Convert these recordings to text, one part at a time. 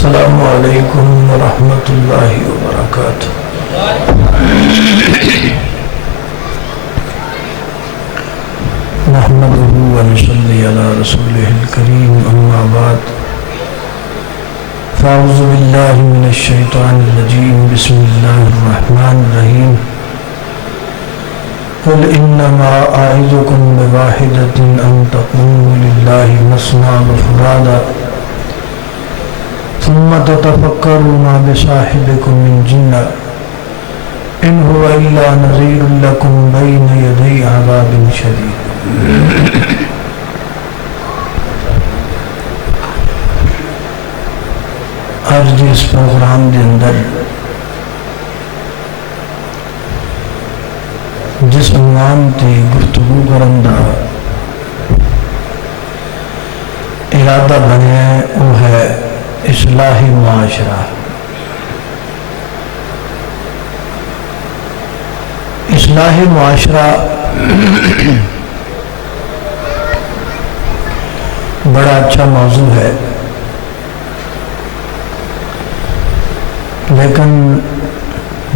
السلام علیکم ورحمۃ اللہ وبرکاتہ۔ نحمده ونصلي على رسوله الكريم، اما بعد فاعوذ باللہ من الشیطان الرجیم، بسم اللہ الرحمن الرحیم۔ قل انما اعظکم بواحدۃ ان تقوموا للہ مثنی وفرادا ثم تتفکروا ما بصاحبکم من جنہ ان هو الا نذیر لکم بین یدی عذاب شدید۔ آج دی اس پروگرام دے اندر جس عنوان تے گفتگو کرن دا ارادہ بنیا ہے وہ ہے اصلاح معاشرہ۔ اصلاح معاشرہ بڑا اچھا موضوع ہے، لیکن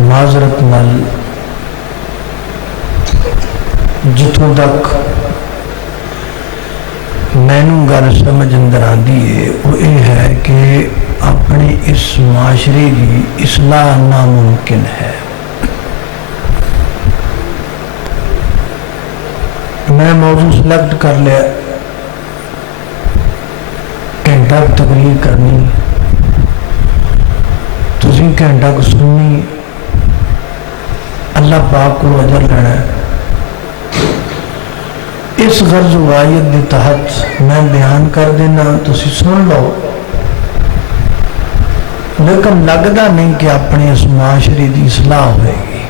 معذرت نال جتوں تک مینوں گل سمجھ اندر آندی ہے وہ یہ ہے کہ اپنے اس معاشرے کی اصلاح ناممکن ہے۔ میں موضوع سلیکٹ کر لیا، گھنٹہ تقریر کرنی، تسی گھنٹہ کو سننی، اللہ پاک کو اجر لینا ہے۔ اس غرض و غایت کے تحت میں بیان کر دینا، تسی سن لو، لیکن لگتا نہیں کہ اپنے اس معاشرے کی اصلاح ہوئے گی۔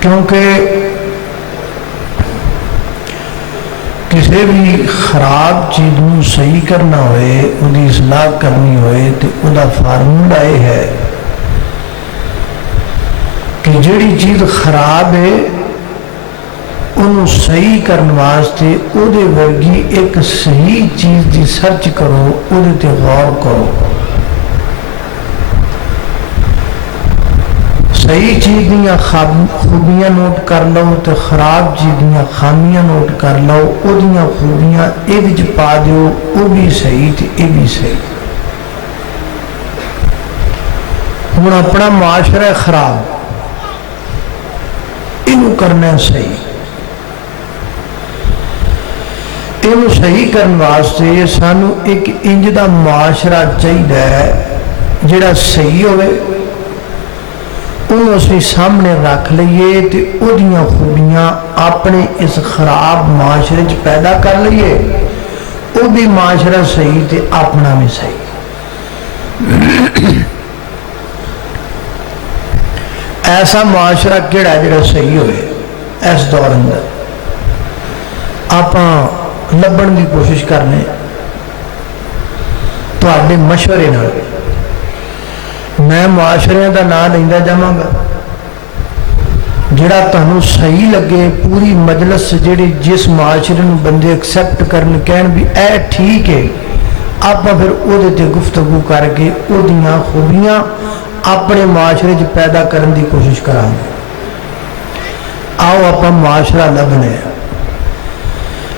کیونکہ کسی بھی خراب چیز کو صحیح کرنا ہوئے، وہ دی اصلاح کرنی ہوئے، تو وہ دا فارمولہ یہ ہے کہ جڑی چیز خراب ہے انہوں صحیح کرنے واسطے او دے ورگی ایک صحیح چیز دی سرچ کرو، او دے تے غور کرو، صحیح چیز دیاں خوبیاں نوٹ کر لو تو خراب چیز دیاں خامیاں نوٹ کر لو، او دیاں خوبیاں اے وچ پا دیو، او بھی صحیح تے اے بھی صحیح۔ ہن اپنا معاشرہ خراب، اینو کرنا صحیح، اینو صحیح کرنے واسطے سانو ایک انج دا معاشرہ چاہیے جڑا صحیح ہوئے، انہوں اسی سامنے رکھ لئیے تے او دیاں خوبیاں اپنے اس خراب معاشرے چ پیدا کر لئیے، او بھی معاشرہ صحیح تے اپنا بھی صحیح۔ ایسا معاشرہ کیڑا جڑا صحیح ہوئے اس دور اندر آپاں لبن کی کوشش کرنے تو آڈے مشورے نہ میں معاشرے دا نام لیندہ جاواں گا جڑا تانوں صحیح لگے، پوری مجلس جڑی جس معاشرے نوں بندے ایکسیپٹ کرن کہن بھی اے ٹھیک ہے، آپاں پھر او دے تے گفتگو کر کے او دیاں خوبیاں اپنے معاشرے چ پیدا کرن دی کوشش کران گے۔ آؤ اپنا معاشرہ لبنے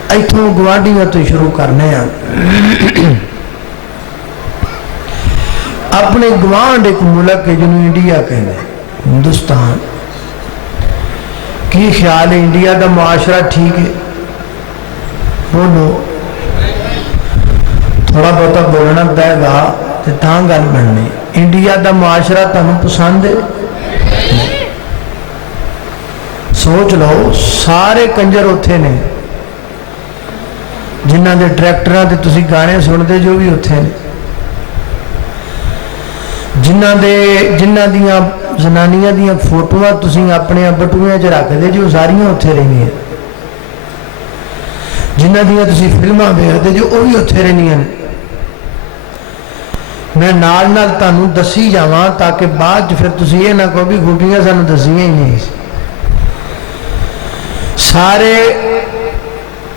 ایتھوں گوانڈیاں تو شروع کرنے ہیں۔ اپنے گوانڈ ایک ملک ہے جنہوں انڈیا کہنے، ہندوستان، کی خیال ہے انڈیا دا معاشرہ ٹھیک ہے؟ بولو، تھوڑا بہتا بولنا دے گا تے تاں گل بننی۔ انڈیا دا معاشرہ تانوں پسند ہے؟ سوچ لو، سارے کنجر اتھے نے جنہ دے ٹریکٹراں تے تسی گانے سنتے جو بھی اتھے نے، جنہ دیاں زنانیاں دیاں فوٹوਆਂ تسی اپنے بٹوئیں چ رکھ دے جو ساریاں اتھے رہنی ہیں، جنہ دیاں تسی فلماں ویکھدے جو وہ بھی اتھے رہنی ہیں۔ میں نال نال تانوں دسی جاواں تاکہ بعد پھر تسی یہ نہ کہو بھی خوبیاں سانوں دسیاں ہی نہیں، سارے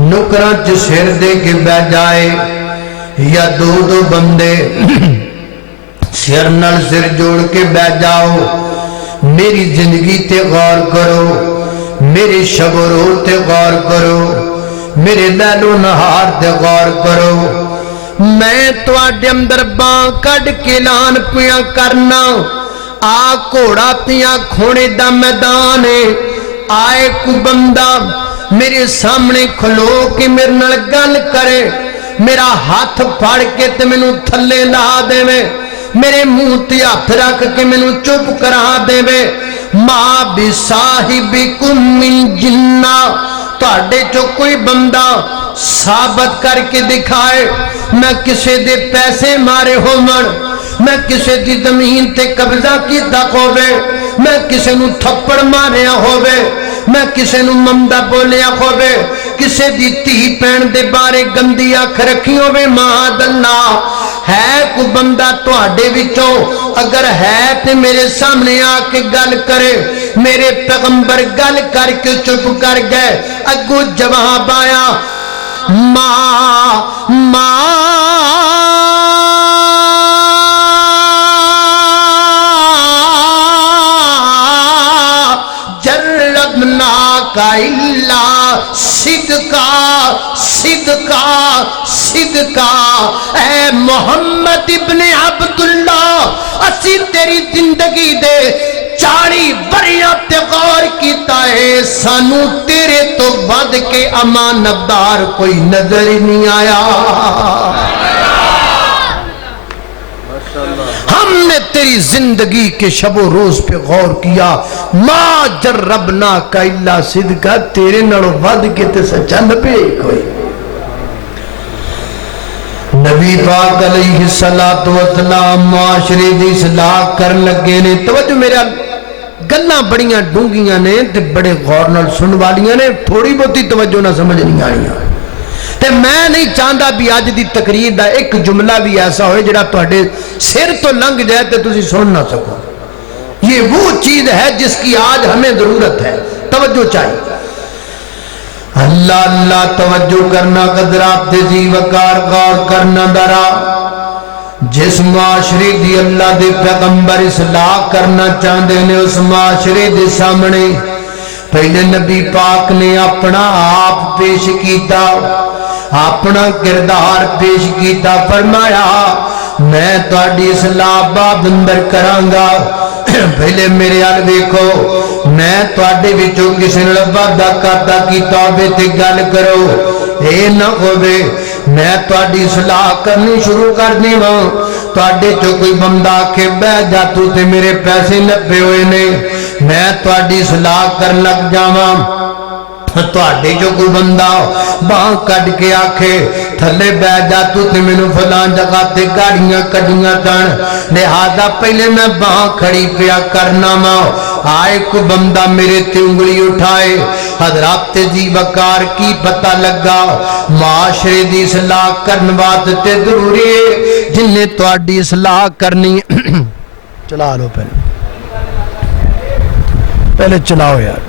نکراں چ سر دے کے بہ جائے یا دو دو بندے سر نال سر جوڑ کے بہ جاؤ میری زندگی تے غور کرو میرے شب و روز تے غور کرو میرے لیل و نہار تے غور کرو میں تواڈے اندر باں کڈ کے اعلان پیا کرنا آ گھوڑا تیاں کھوڑے دا میدان ہے آئے کو بندہ میرے سامنے کھلو کے میرے نال گل کرے میرا ہاتھ پھڑ کے تے مینوں تھلے لا دے میرے منہ تے ہاتھ رکھ کے مینوں چپ کرا دے ما بصاحبکم من جنہ تواڈے چوں کوئی بندہ ثابت کر کے دکھائے میں کسے دے پیسے مارے ہون میں کسے دی زمین تے قبضہ کیتا ہووے میں کسے نو تھپڑ ماریا ہووے میں کسے نو ممدہ بولیا ہووے کسے دی تھی پین دے بارے گندی آنکھ رکھی ہووے معاذ اللہ ہے کو بندہ تواڈے وچوں اگر ہے تے میرے سامنے آ کے گل کرے میرے پیغمبر گل کر کے چپ کر گئے اگو جواب آیا صدقہ اے محمد ابن عبداللہ اسی تیری زندگی دے 40 بریاں تے غور کیتا ہے سانو تیرے تو ود کے امانتدار کوئی نظر ہی نہیں آیا ہم نے تیری زندگی کے شب و روز پہ غور کیا ما جربنا کا اللہ صدقہ تیرے نڑو ود کے تے سچا نبی کوئی نبی پاک علیہ السلام معاشرے دی اصلاح کر لگے نے توجہ میرے گلاں بڑیاں ڈونگیاں نے تے بڑے غور نال سن والیاں نے تھوڑی بہتی توجہ نہ سمجھ نہیں آئیاں تے میں نہیں چاہتا بھی آج دی تقریر دا ایک جملہ بھی ایسا ہوئے جڑا تواڈے سر تو لنگ جائے تے تسی سن نہ سکو یہ وہ چیز ہے جس کی آج ہمیں ضرورت ہے توجہ چاہیے اللہ اللہ توجہ کرنا قدرات دی وقار غور کرنا درا جس معاشرے دی اللہ دے پیغمبر اصلاح کرنا چاہتے ہیں اس معاشرے دے سامنے پہلے نبی پاک نے اپنا آپ پیش کیتا اپنا کردار پیش کیتا فرمایا میں تواڈی اصلاح باب اندر کرانگا پہلے میرے حال دیکھو میں تواڈے وچوں کسی نال وعدہ کرتا کیتا ہوے تے گل کرو اے نہ ہوے میں تواڈی اصلاح کرنی شروع کر دیواں تواڈے چوں کوئی بندہ آکھے بیٹھ جا تو تے میرے پیسے نپے ہوئے نے میں تواڈی اصلاح کرن لگ جاواں تواڈے جو کوئی بندہ باں کڈ کے آکھے تھلے بیٹھ جا تو تے مینوں فلاں جگہ تے گاڑیاں کڈیاں تن لہذا پہلے میں باں کھڑی پیا کرنا وا آئے کو بندہ میرے تے انگلی اٹھائے حضرات دی وقار کی پتہ لگا معاشرے دی اصلاح کرن واسطے ضروری ہے جن نے تواڈی اصلاح کرنی چلا لو پہلے چلاؤ یار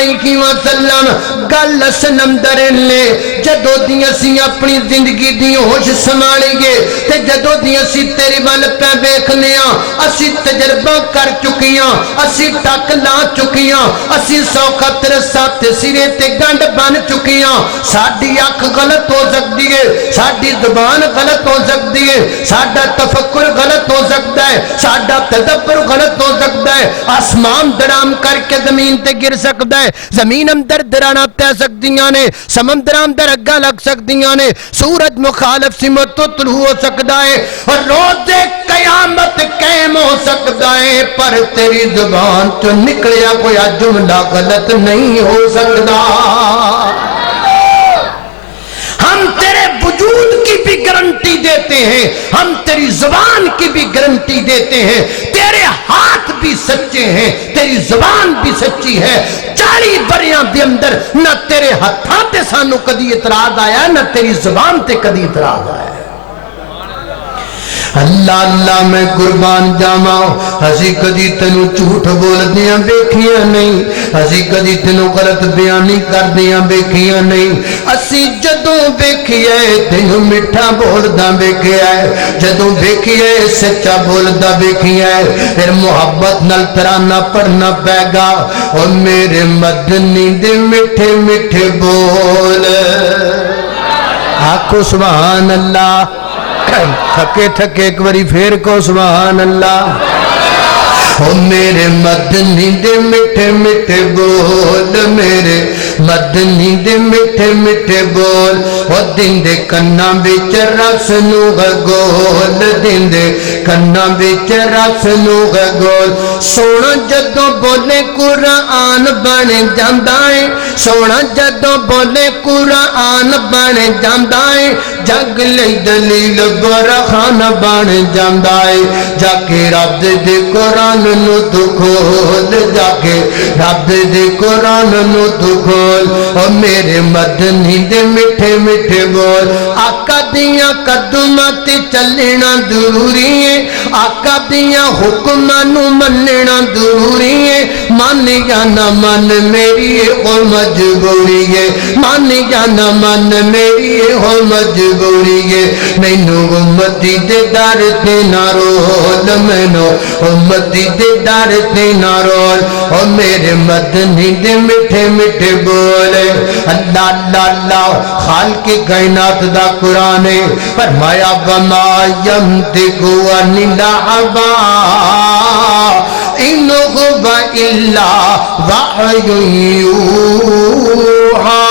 علیہ وسلم گل سنمدر نے جدو دی اسی اپنی زندگی دی ہوش سنبھالیے تے جدو دی اسی تیری ول پہ ویکھنے ہاں اسی تجربہ کر چکیاں اسی ٹک لا چکیاں اسی سو خطر سات سرے تے گنڈ بن چکیاں ساڈی اکھ غلط ہو سکتی ہے ساڈی زبان غلط ہو سکتی ہے ساڈا تفکر غلط ہو سکتا ہے ساڈا تدبر غلط ہو سکتا ہے آسمان درام کر کے زمین تے گر سکتا ہے زمین اندر درانا پہ سکتیاں نے سمندر اندر اگا لگ سکتیاں نے سورج مخالف سمت تو طلوع ہو سکتا ہے اور روز قیامت قائم ہو سکتا ہے پر تیری زبان تو نکلیا کوئی جملہ غلط نہیں ہو سکتا ہم تیرے وجود کی بھی گارنٹی دیتے ہیں ہم تیری زبان کی بھی گارنٹی دیتے ہیں تیرے ہاتھ بھی سچے ہیں تیری زبان بھی سچی ہے 40 بریاں دے اندر نہ تیرے ہاتھاں تے سانو کدی اعتراض آیا نہ تیری زبان تے کدی اعتراض آیا اللہ اللہ میں قربان جاواں ہسی کدی تینوں جھوٹ بول دیاں ویکھیاں نہیں ہسی کدی تینوں غلط بیانی کر دیاں ویکھیاں نہیں اسی جدوں ویکھیے تینوں میٹھا بولدا ویکھیا ہے جدوں ویکھیے سچا بولدا ویکھیا ہے پھر محبت نال ترانہ پڑھنا پے گا او میرے مدنی دے میٹھے میٹھے بول آکھو سبحان اللہ تھکے تھکے ایک باری پھر کو سبحان اللہ او میرے مدنی دے میٹھے میٹھے بول میرے مدنی دے میٹھے میٹھے بول او دن دے کناں وچ رس نو گول دن دے کناں وچ رس نو گول سونا جدوں بولے قرآن بن جاندا ہے سونا جدوں بولے قرآن بن جاندا ہے جگ لئی دلیل برخان بن جاندا ہے جا کے رب دے قرآن نو تو کھول جا کے رب دے قرآن نو تو کھول او میرے مدنی دے میٹھے میٹھے بول آقا دیاں قدماں تے چلنا ضروری ہے آقا دیاں حکماں نو مننا ضروری ہے مان یا نہ من میری او مجبوری ہے مان یا نہ من میری او مجبوری ہے مینوں امتی دے در تے نہ رول مینوں امتی دے در تے نہ رول او میرے مدنی دے میٹھے میٹھے بولے اللہ اللہ اللہ خالق کائنات دا قرآن ہے فرمایا وما ينطق عن الهوى إن هو إلا وحي يوحى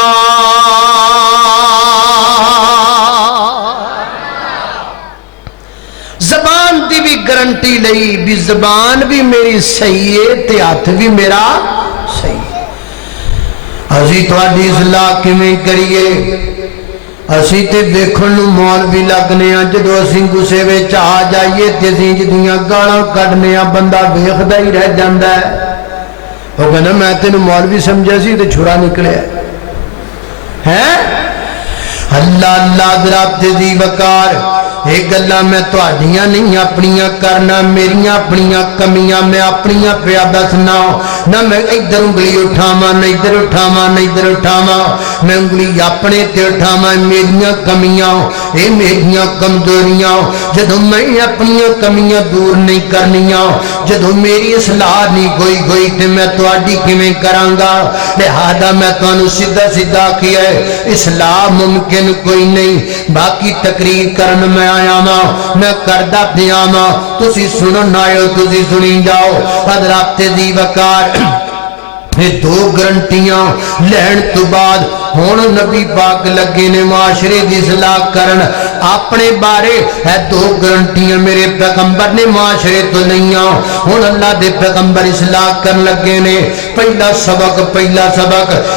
زبان دی بھی گارنٹی لئی بھی زبان بھی میری صحیح ہے تے ہاتھ بھی میرا صحیح ہے اسی تہاڈی اصلاح کیویں کریے اسی تے دیکھن نوں مولوی لگنے ہاں جدوں اسی غصے وچ آ جائیے تے اسی جدیاں گالاں کڈنے ہاں بندہ ویکھدا ہی رہ جاندا ہے او کہنا میں تینوں مولوی سمجھیا سی تے چھڑا نکلیا ہے اللہ اللہ ذرا دی وقار ایک گلا میں تہاڈیاں نہیں اپنیاں کرنا میریاں اپنیاں کمیاں میں اپنیاں پیا دسنا نہ میں ادھر انگلی اٹھاواں نہ ادھر اٹھاواں نہ ادھر اٹھاواں میں انگلی اپنے تے اٹھاواں میریاں کمیاں اے میریاں کمزوریاں جدوں میں اپنیاں کمیاں دور نہیں کرنیاں جدوں میری اصلاح نہیں ہوئی تے میں تہاڈی کیویں کراں گا لہذا میں تانوں سیدھا سیدھا کیا ہے اصلاح ممکن کوئی نہیں باقی تقریر کرن میں آیا ماں میں کردہ پیا ماں تسی سنن آئے تسی سنی جاؤ حضرات دی وقار یہ دو گرنٹیاں لین تو بعد ہون نبی پاک لگے نے معاشرے دی اصلاح کرن اپنے بارے ہے دو گرنٹیاں میرے پیغمبر نے معاشرے تو نہیں ہون اللہ دے پیغمبر اصلاح کرن لگے نے پہلا سبق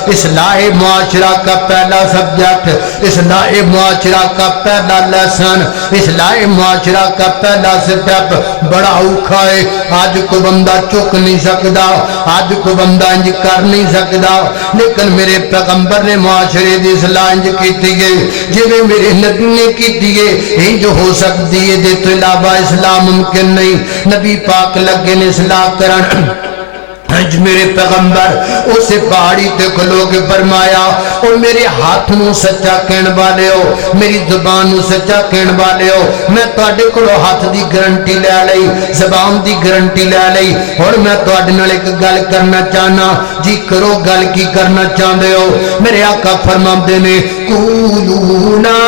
اصلاح معاشرہ کا پہلا سبجیکٹ اصلاح معاشرہ کا پہلا لیسن اصلاح معاشرہ کا پہلا سٹیپ بڑا اوکھا ہے آج کو بندہ چک نہیں سکدا آج کو بندہ انج کر نہیں سکدا لیکن میرے پیغمبر نے معاشرے دی اصلاح انج کیتی ہے جویں میرے نبی نے کیتی ہے انج ہو سکتی ہے دے تو علاوہ اصلاح ممکن نہیں نبی پاک لگے نے اصلاح کرن اج میرے پیغمبر اسے پہاڑی تے کھلو کے فرمایا او میرے ہاتھ نو سچا کہن والے ہو میری زبان نو سچا کہن والے ہو میں تواڈے کولوں ہاتھ دی گارنٹی لے لئی زبان دی گارنٹی لے لئی ہن میں تواڈے نال ایک گل کرنا چاہنا جی کرو گل کی کرنا چاہندے ہو میرے آقا فرماندے نے قولونا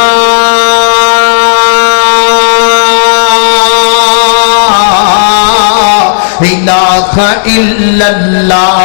الہ الا اللہ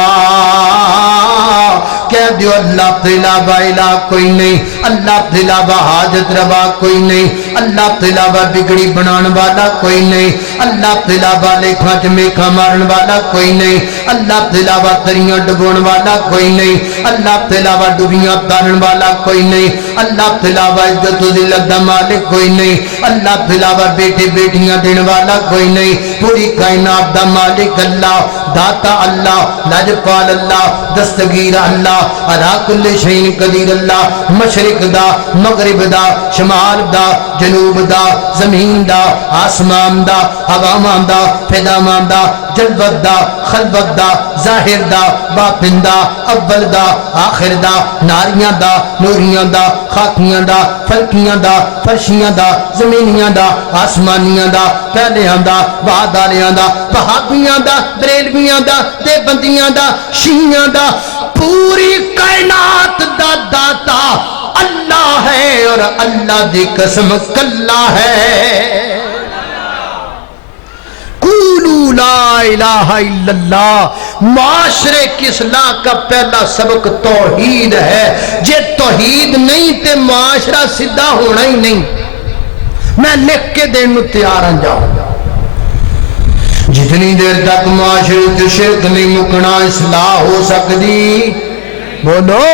کہہ دیو اللہ کے علاوہ الہ کوئی نہیں اللہ کے علاوہ حاجت روا کوئی نہیں اللہ کے علاوہ بگڑی بنان والا کوئی نہیں اللہ کے علاوہ لیکھاں چ میکھاں مارن والا کوئی نہیں اللہ کے علاوہ تریاں ڈبون والا کوئی نہیں اللہ کے علاوہ ڈبیاں تارن والا کوئی نہیں اللہ کے علاوہ عزت و ذلت دا مالک کوئی نہیں اللہ کے علاوہ بیٹے بیٹیاں دین والا کوئی نہیں پوری کائنات دا مالک اللہ داتا اللہ لاجپال اللہ دستگیر اللہ علا کل شیء قدیر اللہ مشرق دا مغرب دا شمال دا جنوب دا زمین دا آسمان دا ہوامان دا فضامان دا جلوت دا خلوت دا ظاہر دا باطن دا اول دا آخر دا ناریاں دا نوریاں دا خاکیاں دا فلکیاں دا فرشیاں دا زمینیاں دا آسمانیاں دا پہلیاں دا بعدالیاں دا وہابیاں دا بریلویاں دا دیوبندیاں دا شیعیاں دا پوری کائنات دا داتا اللہ ہے اور اللہ دی قسم کلا ہے قولوا لا الہ الا اللہ معاشرے کی اصلاح کا پہلا سبق توحید ہے جے توحید نہیں تے معاشرہ سیدھا ہونا ہی نہیں میں لکھ کے دینے تیار ہوں جاؤں جتنی دیر تک معاشرے تے شرک نہیں مکنا اصلاح ہو سکتی بولو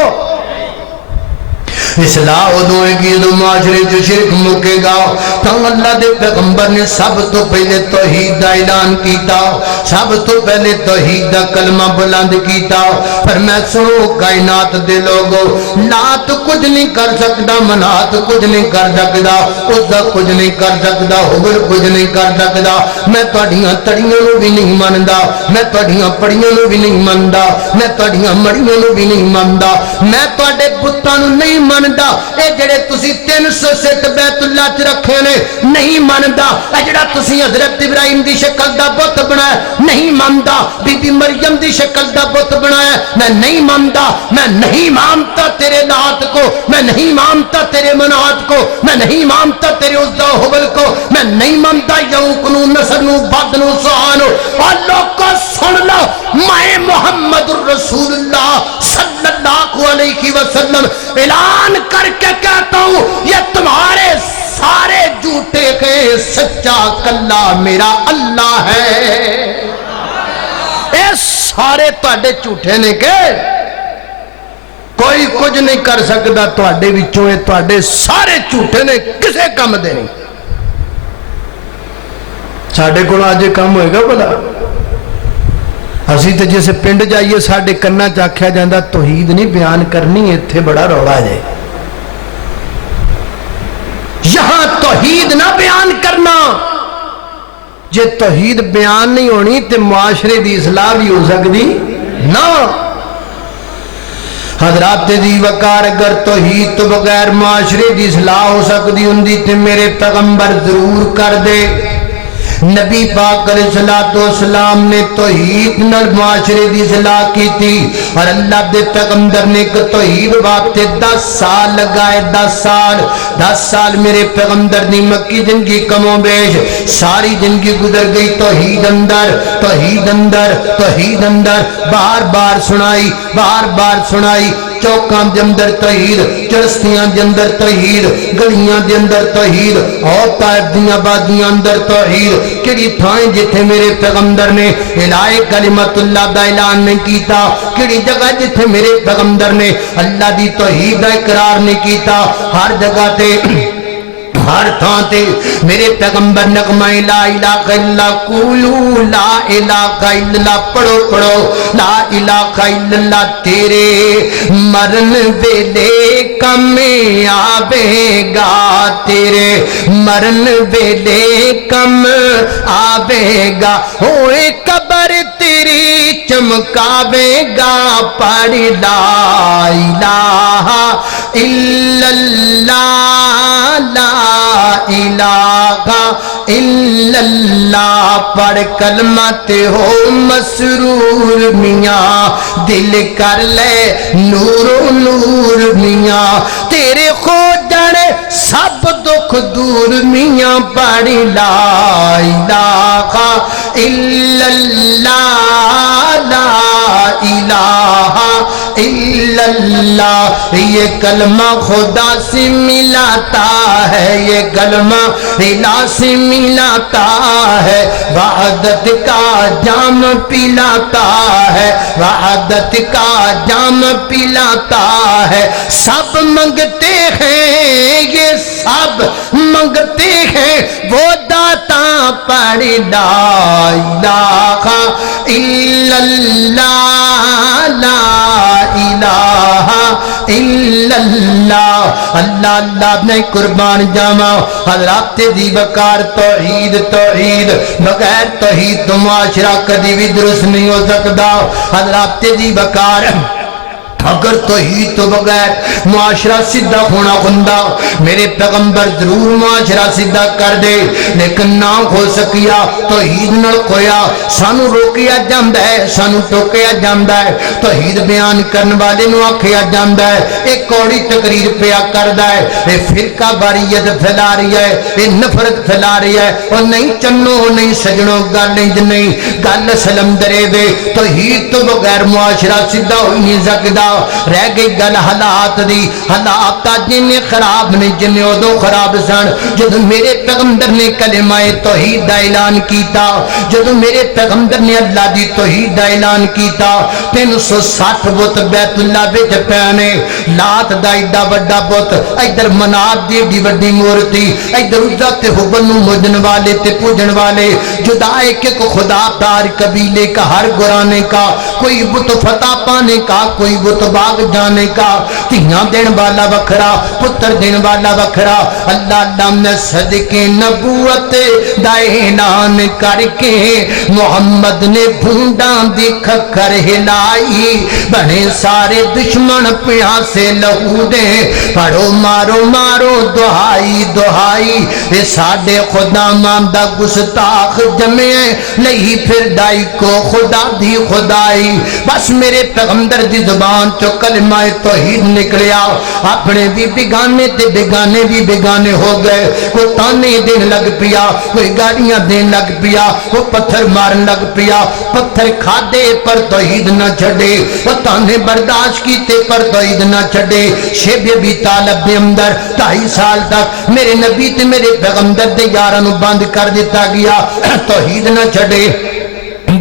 اصلاح ادو ہے کہ ادو معاشرے جو شرک مکے گا تو اللہ دے پیغمبر نے سب تو پہلے توحید دا اعلان کیتا سب تو پہلے توحید دا کلمہ بلند کیتا پر میں سنو کائنات دے لوگو لات کچھ نہیں کر سکتا منات کچھ نہیں کر سکتا عزا کچھ نہیں کر سکتا حبر کچھ نہیں کر سکتا میں توڑیاں تڑیاں نو بھی نہیں ماندا میں توڑیاں پڑیاں نو بھی نہیں ماندا میں توڑیاں مڑیاں نو بھی نہیں ماندا میں توڑے بتاں نو نہیں ماندا اے جڑے تسی 300 سٹ بیت اللہ چ رکھے نے نہیں ماندا اے جڑا تسی حضرت ابراہیم دی شکل دا بت بنایا نہیں ماندا بی بی مریم دی شکل دا بت بنایا میں نہیں ماندا میں نہیں مانتا تیرے لات کو میں نہیں مانتا تیرے منات کو میں نہیں مانتا تیرے عزا و حبل کو میں نہیں مانتا یعوق نو نصر نو بد نو سہا نو اللہ کو سن لو میں محمد الرسول اللہ صلی اللہ علیہ وسلم اعلان کر کے کہتا ہوں یہ تمہارے سارے جھوٹے کے سچا کلا میرا اللہ ہے اے سارے تواڈے جھوٹے نے کہ کوئی کچھ نہیں کر سکتا تواڈے وچوں اے تواڈے سارے جھوٹے نے کسے کم دے نہیں ساڈے کول اج کم ہوئے گا بھلا اسی تے جیسے پنڈ جائیے ساڈے کنا چ آکھیا جاندا توحید نہیں بیان کرنی ایتھے بڑا رولا جائے یہاں توحید نہ بیان کرنا جے توحید بیان نہیں ہونی تے معاشرے دی اصلاح بھی ہو سکتی نہ حضرات دی وقار اگر توحید تو بغیر معاشرے دی اصلاح ہو سکتی ہوندی تے میرے پیغمبر ضرور کر دے نبی پاک علیہ السلام نے توحید نال معاشرے دی اصلاح کی تھی اور اللہ دے پیغمبر نے کہ توحید واسطے 10 سال لگائے 10 سال میرے پیغمبر دی مکی زندگی کم و بیش ساری زندگی گزر گئی توحید اندر توحید اندر توحید اندر بار بار سنائی چوکاں دے اندر توحید چرستیاں دے اندر توحید گلیاں دے اندر توحید اور طائف دیاں بادیاں اندر توحید کیڑی تھائیں جتھے میرے پیغمبر نے الہ کلمت اللہ دا اعلان نہیں کیتا کیڑی جگہ جتھے میرے پیغمبر نے اللہ دی توحید دا اقرار نہیں کیتا ہر جگہ تے ہر تھان تے میرے پیغمبر نغمہ لا الہ الا قولوا لا الہ الا اللہ پڑھو پڑھو لا الہ الا اللہ تیرے مرن ویلے کم آوے گا تیرے مرن ویلے کم آوے گا ہوئے قبر تیری چمکاوے گا پڑھ لا الہ الا اللہ لا الہ الا اللہ پڑھ کلمہ تے ہو مسرور میاں دل کر لے نور نور میاں تیرے خو جانے سب دکھ دور میاں پڑھ لا الہ الا اللہ لا الہ الا اللہ یہ کلمہ خدا سے ملاتا ہے یہ کلمہ الہ سے ملاتا ہے وحدت کا جام پلاتا ہے وحدت کا جام پلاتا ہے سب منگتے ہیں یہ سب منگتے ہیں وہ داتا پڑھ لا الہ الا اللہ لا الہ الا اللہ اللہ اللہ میں قربان جاما حضرات دی بکار توحید توحید بغیر توحید تو معاشرہ کدی بھی درست نہیں ہو سکتا حضرات دی بکار اگر توحید تو بغیر معاشرہ سدھا ہونا ہوندا میرے پیغمبر ضرور معاشرہ سدھا کر دے لیکن نہ ہو سکیا توحید نال کویا سانو روکیا جاندا ہے سانو ٹوکیا جاندا ہے توحید بیان کرن والے نو آکھیا جاندا ہے ایک کوڑی تقریر پیا کردا ہے اے فرقہ واریت پھیلا رہی ہے اے نفرت پھیلا رہی ہے او نہیں چنو نہیں سجنوں گل نہیں گل سلندرے دے توحید تو بغیر معاشرہ سدھا ہو نہیں سکدا رہ گئی گل حالات دی حالات جنہیں خراب نہیں جنہیں ادو خراب سن جدو میرے پیغمبر نے کلمہ توحید دا اعلان کیتا جدو میرے پیغمبر نے اللہ دی توحید دا اعلان کیتا 360 بت بیت اللہ وچ پینے لات دا ایڈا بڑا بت ادھر منات دی ایڈی وڈی مورتی ادھر عزا تے حبل نو مجن والے تے پوجن والے جدا ایک خدا دار قبیلے کا ہر گرانے کا کوئی بت فتح پانے کا کوئی بت باغ جانے کا تیاں دین والا وکھرا پتر دین والا وکھرا اللہ اللہ نے صدقے نبوت دا اعلان کر کے محمد نے بھونڈاں دی کھکر ہلائی بنے سارے دشمن پیاسے لہو دے پڑھو مارو مارو دہائی دہائی اے ساڑے خدا ماندہ گستاخ جمعے نہیں پھر دائی کو خدا دی خدائی بس میرے پیغمبر دی زبان چو کلمہ توحید نکلیا اپنے بھی بگانے تے بگانے بھی بگانے ہو گئے کوئی تانے دین لگ پیا کوئی گاڑیاں دین لگ پیا کوئی پتھر مارن لگ پیا پتھر کھا دے پر توحید نہ چھڑے وہ تانے برداشت کیتے پر توحید نہ چھڑے شیب بھی طالب دے اندر 2.5 سال تک میرے نبی تے میرے پیغمبر دے یارانو بند کر دیتا گیا توحید نہ چھڑے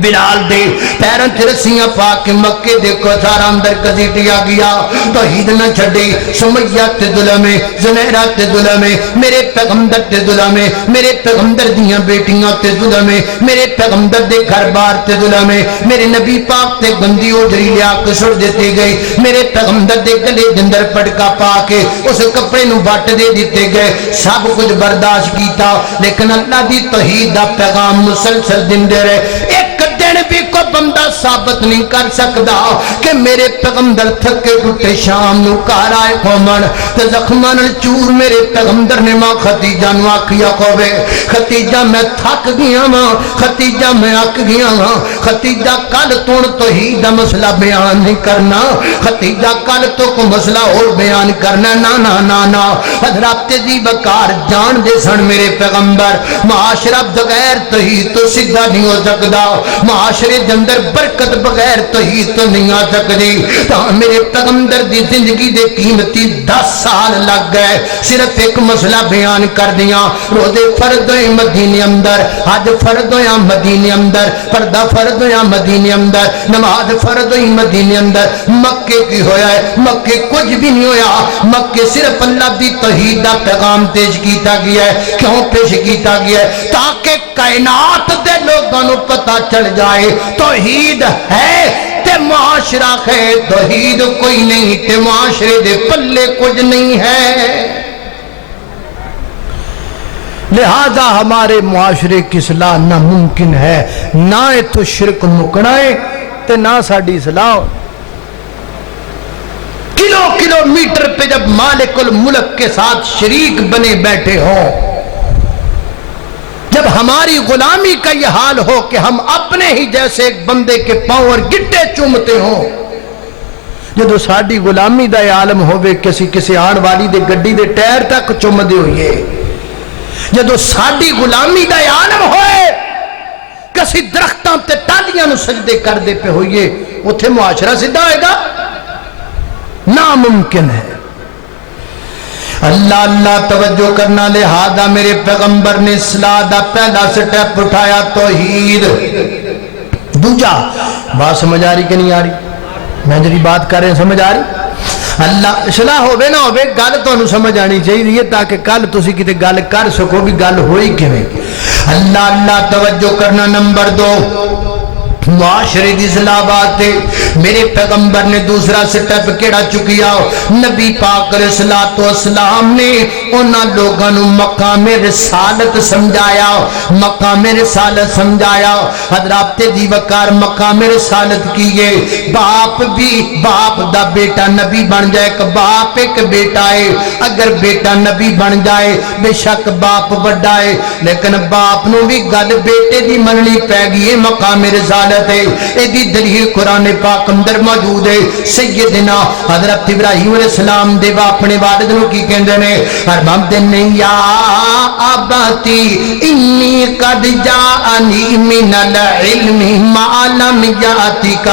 بلال دے پیرن تے رسیاں پاک مکے دے کو سارا اندر کسیٹیا گیا توحید نہ چھڑے سمیہ تے ظلمے زنیرہ تے ظلمے میرے پیغمبر تے ظلمے میرے پیغمبر دیاں بیٹیاں تے ظلمے میرے پیغمبر دے گھر بار تے ظلمے میرے نبی پاک تے گندی اجری لیا کسڑ دیتے گئے میرے پیغمبر دے گلے جندر پڑکا پا کے اس کپڑے نو بٹ دے دیتے گئے سب کچھ برداشت کیتا لیکن اللہ دی توحید دا پیغام مسلسل دن دے رہے ایک دن بھی کو بندہ ثابت نہیں کر سکدا کہ میرے پیغمبر تھکے ٹوٹے شام نو کار آئے قومن تے زخمان چور میرے پیغمبر نے ماں خدیجہ نو آکھیا کوے خدیجہ میں تھک گیا ماں خدیجہ میں آک گیا ماں خدیجہ کل تو توحید دا مسئلہ بیان نہیں کرنا خدیجہ کل تو کو مسئلہ اور بیان کرنا نا نا نا نا حضرات دی بکار جان دے سن میرے پیغمبر معاشرہ بغیر توحید تو سدھا نہیں ہو سکدا معاشرے اندر برکت بغیر توحید تو نہیں آ سکتی. تو میرے پیغمبر دی زندگی دے قیمتی 10 سال لگ گئے صرف ایک مسئلہ بیان کر دیا. روزے فرض ہوئے مدینے اندر, حج فرض ہویا مدینے اندر, پردہ فرض ہویا مدینے اندر, نماز فرض ہوئی مدینے اندر. مکے کی ہویا ہے؟ مکے کچھ بھی نہیں ہویا. مکے صرف اللہ دی توحید دا پیغام پیش کیتا گیا ہے. کیوں پیش کیتا گیا ہے؟ تاکہ کائنات دے لوگوں کو پتہ چل جائے توحید ہے تے معاشرہ ہے, توحید کوئی نہیں تے معاشرے دے پلے کچھ نہیں ہے. لہذا ہمارے معاشرے کی اصلاح ناممکن ہے. نہ تو شرک مکنا ہے تے نہ ساڈی اصلاح. کلو میٹر پہ جب مالک الملک کے ساتھ شریک بنے بیٹھے ہوں, جب ہماری غلامی کا یہ حال ہو کہ ہم اپنے ہی جیسے ایک بندے کے پاؤں اور گٹے چومتے ہوں, جدو ساڈی غلامی دا عالم ہوئے کسی آن والی دے گڈی دے ٹائر تک چوم دے ہوئے, جدو ساڈی غلامی دا عالم ہوئے کسی درختاں تے ٹالیاں نو سجدے کر دے پہ ہوئے, اتھے معاشرہ سدھا ہوئے گا؟ ناممکن ہے. اللہ اللہ توجہ کرنا. لہذا میرے پیغمبر نے اصلاح دا پہلا سٹیپ اٹھایا توحید. دوجا بات سمجھ آ رہی کہ نہیں آ رہی؟ میں جی بات کر رہے ہیں سمجھ آ رہی؟ اللہ اصلاح ہوئے نہ ہوئے گل تو سمجھ آنی چاہیے تاکہ کل تسی کتے گل کر سکو بھی گل ہوئی کیویں. اللہ اللہ توجہ کرنا. نمبر 2 معاشرے کی اصلاح بات ہے. میرے پیغمبر نے دوسرا سٹیپ کیڑا چکیا؟ نبی پاک علیہ الصلوۃ والسلام نے انہاں لوگاں نو مقام رسالت سمجھایا, مقام رسالت سمجھایا. حضرات دی وقار مقام رسالت کیے. باپ بھی باپ دا بیٹا نبی بن جائے, کہ باپ ایک بیٹا ہے, اگر بیٹا نبی بن جائے بے شک باپ بڑا ہے, لیکن باپ نو بھی گل بیٹے دی مننی پے گئی. مقام رسالت ایدی دلیل قرآن پاک اندر موجود ہے. سیدنا حضرت ابراہیم علیہ السلام دے اپنے والد نو کی کہندے نے, فرماندے نے یا اباتی انی قد جاءنی من العلم ما لم یاتک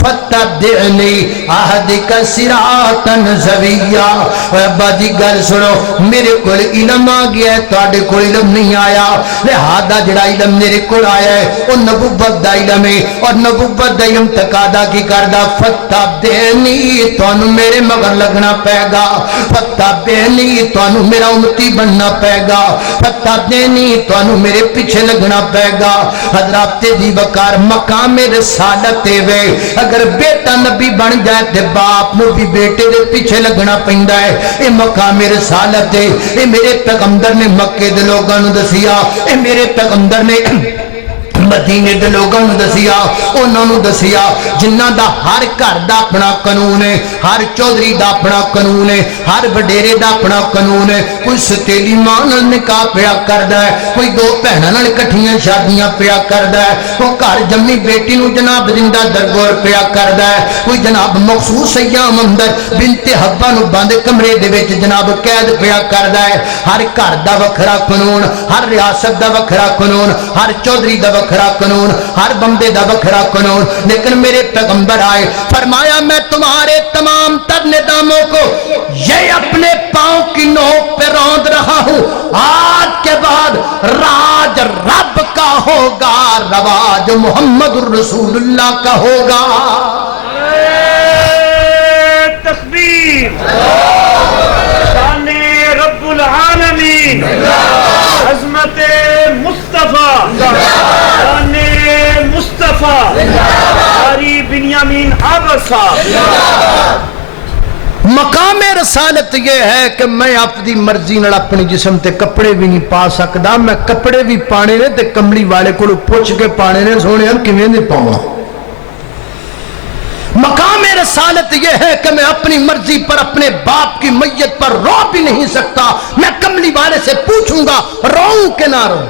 فتبعنی اهدک صراطا سویا. اے ابا جی گل سنو, میرے کول علم آ گیا ہے, تواڈے کول علم نہیں آیا. لہذا جڑا علم میرے کول آیا ہے او نبوت دا علم ہے, اور نبوت دا علم تقاضا کی کردا فتبعنی, تانوں میرے مگر لگنا پے گا. فتبعنی, تانوں میرا امتی بننا پے گا. فتبعنی, تانوں میرے پیچھے لگنا پے گا. حضرات دی وقار مقام رسالت وے. اگر بیٹا نبی بن جائے تے باپ نو بھی بیٹے دے پیچھے لگنا پیندا ہے. اے مقام رسالت ہے. اے میرے پیغمبر نے مکے دے لوگاں نو دسیا, اے میرے پیغمبر نے مدینے دے لوگاں نو دسیا, انہاں نو دسیا جنہاں دا ہر گھر دا اپنا قانون ہے, ہر چودھری دا اپنا قانون ہے, ہر وڈیرے دا اپنا قانون ہے. کوئی ستیلی ماں نال نکاح پیا کردا ہے, کوئی دو بہناں نال اکٹھیاں شادیاں پیا کردا ہے, کوئی گھر جمی بیٹی نو جناب زندہ درگور پیا کردا ہے, کوئی جناب مخصوص ایام اندر بنت حبہ نو بند کمرے دے وچ جناب قید پیا کردا ہے. ہر گھر دا وکھرا قانون, ہر ریاست دا وکھرا قانون, ہر چودھری دا وکھرا قانون, ہر بندے دا وکھرا قانون. لیکن میرے پیغمبر آئے, فرمایا میں تمہارے تمام تر نظاموں کو یہ اپنے پاؤں کی نوک پہ روند رہا ہوں. آج کے بعد راج رب کا ہوگا, رواج محمد الرسول اللہ کا ہوگا. تکبیر, شان رب العالمین, عظمت مصطفیٰ, شان مصطفیٰ, قاری بنیامین عابد صاحب. مقام رسالت یہ ہے کہ میں اپنی مرضی نال اپنی جسم تے کپڑے بھی نہیں پا سکدا. میں کپڑے بھی پانے نے تے کملی والے کو پوچھ کے پانے نے, سونے ہم کیویں دے پاواں. مقام رسالت یہ ہے کہ میں اپنی مرضی پر اپنے باپ کی میت پر رو بھی نہیں سکتا. میں کملی والے سے پوچھوں گا روؤں کہ نہ روؤں.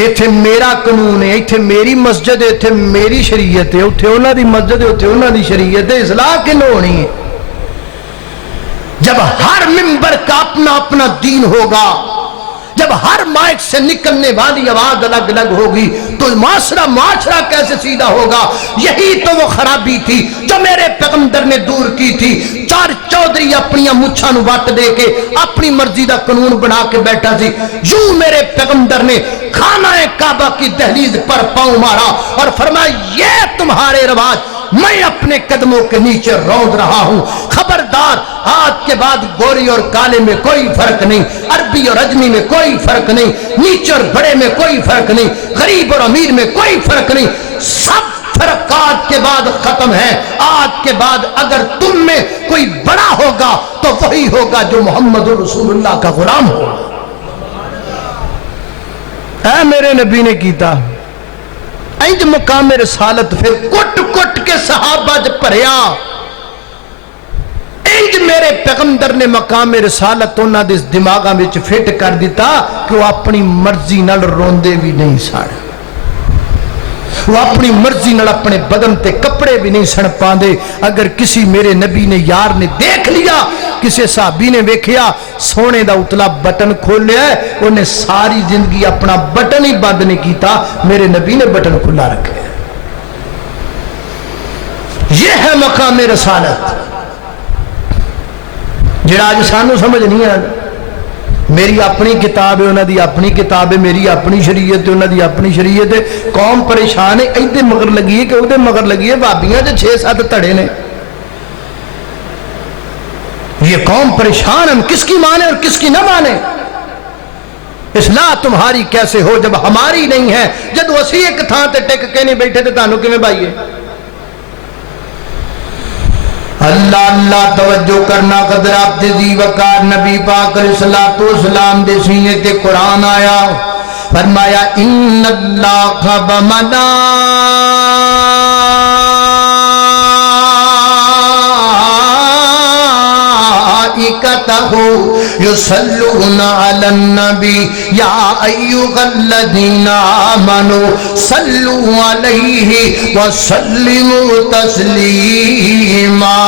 ایتھے میرا قانون ہے, ایتھے میری مسجد ہے, ایتھے میری شریعت ہے, اتھے انہاں دی مسجد ہے, اتھے انہاں دی شریعت ہے. اصلاح کیوں ہونی ہے؟ جب ہر ممبر کا اپنا اپنا دین ہوگا, جب جب ہر مائک سے نکلنے والی آواز الگ الگ ہوگی تو معاشرہ کیسے سیدھا ہوگا؟ یہی تو وہ خرابی تھی جو میرے پیغمبر نے دور کی تھی۔ چار چودھری اپنی مچھاں نو وٹ دے کے اپنی مرضی دا قانون بنا کے بیٹھا سی، یوں میرے پیغمبر نے خانہ کعبہ کی دہلیز پر پاؤں مارا اور فرمایا یہ تمہارے رواج، میں اپنے قدموں کے نیچے روند رہا ہوں، خبردار آج کے بعد گوری اور کالے میں کوئی فرق نہیں، عربی اور اجمی میں کوئی فرق نہیں، نیچے اور بڑے میں کوئی فرق نہیں، غریب اور امیر میں کوئی فرق نہیں، سب فرقات کے بعد ختم ہے۔ آج کے بعد اگر تم میں کوئی بڑا ہوگا تو وہی ہوگا جو محمد رسول اللہ کا غلام ہوگا۔ اے میرے نبی نے کیتا انج مقام رسالت پھر کٹ کٹ کے صحابہ جب پڑھیا، انج میرے پیغمبر نے مقام رسالت انہاں دے دماغاں وچ فٹ کر دیتا کہ وہ اپنی مرضی نال روندے بھی نہیں سن، وہ اپنی مرضی نال اپنے بدن تے کپڑے بھی نہیں سن پاندے۔ اگر کسی میرے نبی نے یار نے دیکھ لیا، کسی صحابی نے ویکھیا سونے دا اتلا بٹن کھولیا ہے، انہیں ساری زندگی اپنا بٹن ہی بند نہیں کیتا، میرے نبی نے بٹن کھلا رکھے۔ یہ ہے مقام رسالت جڑا آج سانو سمجھ نہیں آ۔ میری اپنی کتاب ہے، انہاں دی اپنی کتاب ہے، میری اپنی شریعت ہے، انہاں دی اپنی شریعت ہے۔ قوم پریشان ہے، ایدے مگر لگی ہے کہ اودے مگر لگی ہے، بھابیاں جو 6-7 تڑے نے۔ یہ قوم پریشان، ہم کس کی مانے اور کس کی نہ مانے؟ اصلاح تمہاری کیسے ہو جب ہماری نہیں ہے؟ جب اسی ایک تھان تے ٹک کے نہیں بیٹھے تے تانوں کیویں بھائیے؟ اللہ اللہ توجہ کرنا، قدر آپ دی وقار نبی پاک علیہ الصلوۃ والسلام دے سینے تے قرآن آیا، فرمایا ان اللہ وملائکتہ یصلون علی النبی یا ایھا الذین آمنوا صلوا علیہ وسلموا تسلیما۔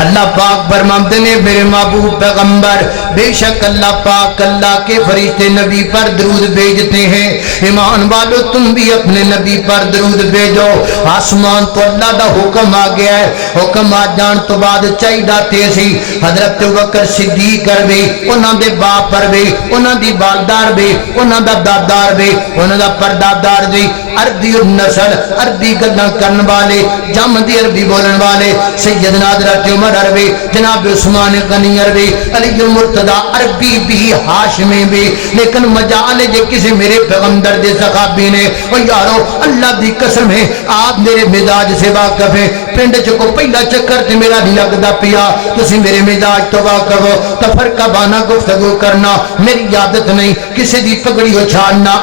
اللہ پاک فرماتے ہیں میرے محبوب پیغمبر بے شک اللہ پاک اللہ کے فرشتے نبی پر درود بھیجتے ہیں، ایمان والو تم بھی اپنے نبی پر درود بھیجو۔ آسمان تو اللہ دا حکم آ گیا ہے، حکم آ جان تو بعد چاہیے تیسی حضرت بکر صدیق کر بھی، انہاں دے باپ پر بھی، انہاں دی بالدار بھی، انہاں دا دادار بھی، انہاں دا پردادار بھی، عربی النسل عربی گلاں کرن والے، جم دی عربی بولن والے، سیدنا حضرت عمر عربی، جناب عثمان غنی عربی، علی المرتضی عربی بھی، ہاشمی بھی، لیکن مجال جے کسی میرے پیغمبر دے صحابی نے او یارو اللہ دی قسم ہے آپ میرے مزاج سے واقف ہیں، پنڈ چ کو پہلا چکر تے میرا نہیں لگدا پیا، تسی میرے مزاج تو واقف ہو، تفرقہ گفتگو کرنا میری عادت نہیں، کسی دی پگڑی اچھالنا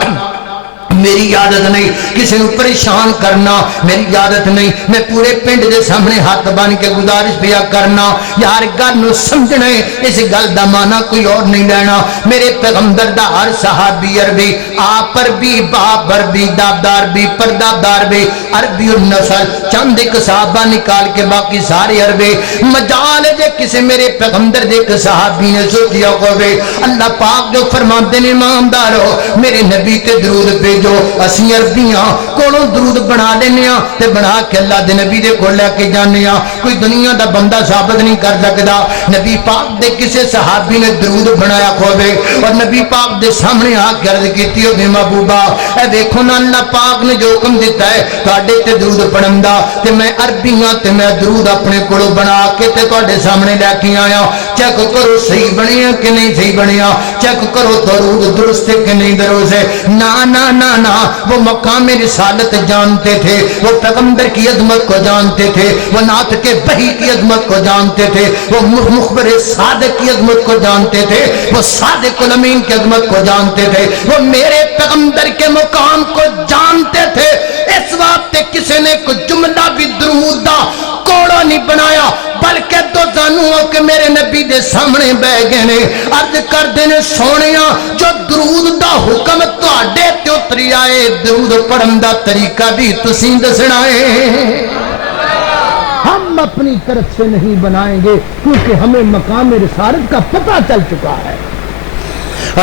میری عادت نہیں، کسی کو پریشان کرنا میری عادت نہیں، میں پورے پنڈ دے سامنے ہاتھ بن کے گزارش پیا کرنا یار گل نو سمجھنا ہے، اس گل دا معنی کوئی اور نہیں لینا۔ میرے پیغمبر دا ہر صحابی عربی، آپ عربی، باپ عربی، دادار بھی، پردادار بھی، عربی النسل، چند ایک صحابہ نکال کے باقی سارے عربی۔ مجال جے کسی میرے پیغمبر دے ایک صحابی نے سوچیا ہوئے اللہ پاک جو فرماتے ہیں ایماندارو میرے نبی تے درود بھیجو، اسی عربیاں کولوں درود بنا لینے ہاں تے بنا کے اللہ دے نبی دے کول لے کے جانے ہاں، کوئی دنیا دا بندہ ثابت نہیں کر سکدا نبی پاک دے کسے صحابی نے درود بنایا ہوے اور نبی پاک دے سامنے آ کے عرض کیتی ہو محبوبہ اے دیکھو نا اللہ پاک نے جو حکم دیتا ہے تواڈے تے درود پڑھن دا تے میں عربیاں تے میں درود اپنے کولوں بنا کے تے تواڈے سامنے لے کے آیا، چیک کرو صحیح بنیا کہ نہیں صحیح بنیا، چیک کرو درود درست ہے کہ نہیں درست ہے۔ نا نا نا نا وہ مقام رسالت جانتے تھے، وہ پیغمبر کی عظمت کو جانتے تھے، وہ نعت کے بہی کی عظمت کو جانتے تھے، وہ مخبر صادق کی عظمت کو جانتے تھے، وہ صادق الامین کی عظمت کو جانتے تھے، وہ میرے پیغمبر کے مقام کو جانتے تھے۔ اس وقت کسی نے کوئی جملہ بھی درود دا کوڑا نہیں بنایا بلکہ دو زانوں کے میرے نبی دے سامنے بہ گئے نے عرض کر دینے سونیاں جو درود دا حکم تواڈے تے اتری آئے درود پڑھن دا طریقہ بھی تسیں دسنا ہے۔ ہم ہم اپنی طرف سے نہیں بنائیں گے، کیونکہ ہمیں مقام رسالت کا پتہ چل چکا ہے۔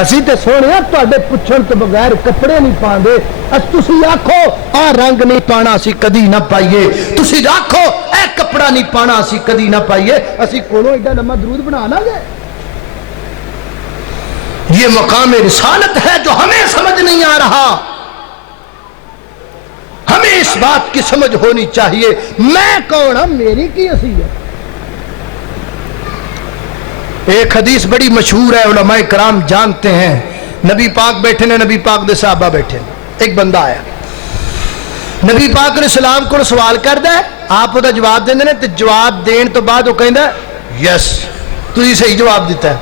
اسی تے سونے تواڈے پوچھن تو بغیر کپڑے نہیں پاندے، تسی آکھو آ رنگ نہیں پانا اسی کدی نہ پائیے، تسی آکھو اے کپڑا نہیں پانا اسی کدی نہ پائیے، اسی کولوں ایڈا لمبا درود بنا لا گے۔ یہ مقام رسالت ہے جو ہمیں سمجھ نہیں آ رہا۔ ہمیں اس بات کی سمجھ ہونی چاہیے میں کون ہوں، میری کی حیثیت۔ ایک حدیث بڑی مشہور ہے، علماء کرام جانتے ہیں، نبی پاک بیٹھے نے، نبی پاک دے صحابہ بیٹھے نے، ایک بندہ آیا، نبی پاک نے سلام کو سوال کر دے، آپ دا جواب دیں نے، تو جواب دین تو بعد وہ کہیں دے یس تسی صحیح جواب دیتا ہے،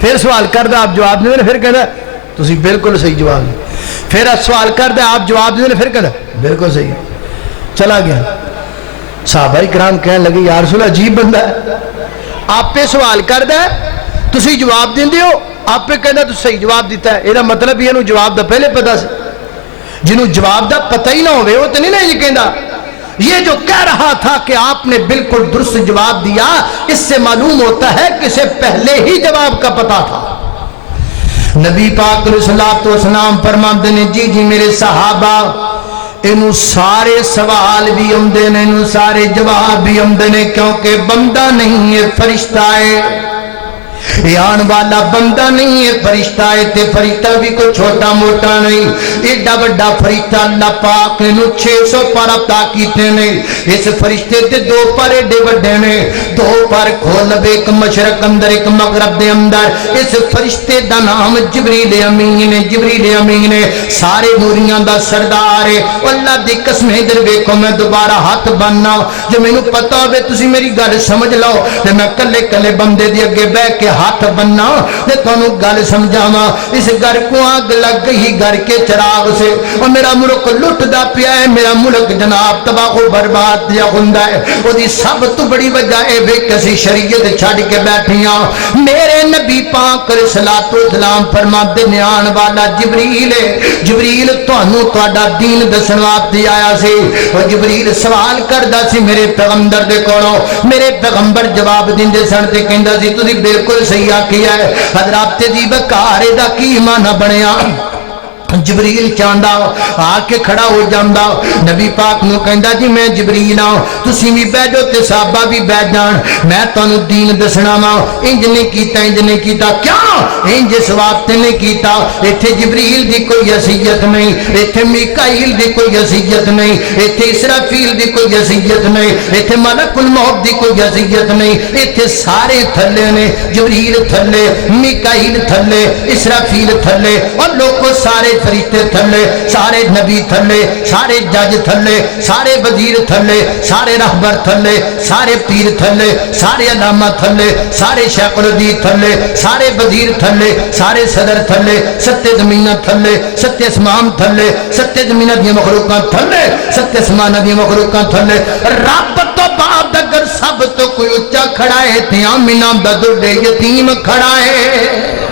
پھر سوال کر دے آپ جواب دیں، پھر کہیں دے تسی بالکل صحیح جواب دیں، پھر سوال کر دے آپ جواب دیں، پھر کہیں دے بالکل صحیح، چلا گیا۔ صحابہ کرام کہنے لگے یا رسول اللہ عجیب بندہ ہے، آپ پہ سوال کر دے تسی جواب دیں دیو، آپ پہ کہنا تو صحیح جواب دیتا ہے، یہ مطلب یہ جواب دا پہلے پتا سے، جنہوں جواب دا پتہ ہی نہ ہوئے وہ تو نہیں نا یہ کہنا۔ یہ جو کہہ رہا تھا کہ آپ نے بالکل درست جواب دیا، اس سے معلوم ہوتا ہے کہ اسے پہلے ہی جواب کا پتا تھا۔ نبی پاک علیہ الصلوۃ والسلام فرماتے ہیں جی جی میرے صحابہ انہوں سارے سوال بھی آمدے نے، انہوں سارے جواب بھی آمدے نے، کیونکہ بندہ نہیں ہے فرشتہ ہے، یان والا بندہ نہیں ہے فرشتہ ہے، تے فرشتہ بھی کوئی چھوٹا موٹا نہیں، ایڈا بڑا فرشتہ اللہ پاک نے 600 پر عطا کیتے نے، اس فرشتے تے 2 پر ایڈے بڑے نے، 2 پر کھول بے، ایک مشرق اندر ایک مغرب دے اندر، اس فرشتے دا نام جبریل امین ہے، جبریل امین ہے، سارے نوریاں دا سردار ہے۔ اللہ دی قسم ادھر ویکھو میں دوبارہ ہاتھ بننا، جو مینوں پتہ ہوے تسی میری گل سمجھ لو، تے میں کلے کلے بندے دی اگے بیٹھ کے ہاتھ بننا تے تانوں گل سمجھاواں۔ اس گھر کو آگ لگ گئی گھر کے چراغ سے، اور میرا ملک لٹدا پیا ہے، میرا ملک جناب تباہ و برباد پیا ہوندا ہے، او دی سب تو بڑی وجہ اے وے کہ اسی شریعت چھڈ کے بیٹھیاں۔ میرے نبی پاک علیہ الصلوۃ والسلام فرماتے نے آن والا جبریل ہے، جبریل تانوں تہاڈا دین دسن واسطے آیا سی، او جبریل سوال کردا سی میرے پیغمبر دے کولوں، میرے پیغمبر جواب دیندے سن تے کہندا سی تسی بالکل صحیح کیا ہے۔ حضرات دی بکارے دا کی معنی بنیا، جبریل چاہندا آ کے کھڑا ہو جاندا، نبی پاک نو کہندا جی میں جبریل ہاں، تسی بھی بیٹھ جاؤ تے صحابہ بھی بیٹھ جان، میں تانوں دین دسنا وا، انج نہیں کیتا انج نہیں کیتا، کیا انج ثواب تے نہیں کیتا، ایتھے جبریل دی کوئی حیثیت نہیں، ایتھے میکائیل دی کوئی حیثیت نہیں، ایتھے اسرافیل دی کوئی حیثیت نہیں، ایتھے ملک الموت دی کوئی حیثیت نہیں، ایتھے سارے تھلے نے، جبریل تھلے، میکائیل تھلے، اسرافیل تھلے، اور لوگوں سارے فرشتے تھلے، سارے نبی تھلے، سارے جج تھلے، سارے وزیر تھلے، سارے رہبر تھلے، سارے پیر تھلے، سارے علامہ تھلے، سارے شیخ الحدیث تھلے، سارے وزیر تھلے، سارے صدر تھلے، 7 زمینہ تھلے، 7 اسمان تھلے، 7 زمینہ دی مخلوقاں تھلے، 7 اسمان دی مخلوقاں تھلے۔ رب تو بعد اگر سب تو کوئی اچا کھڑا ہے تے آمینہ دا درد یتیم کھڑا ہے۔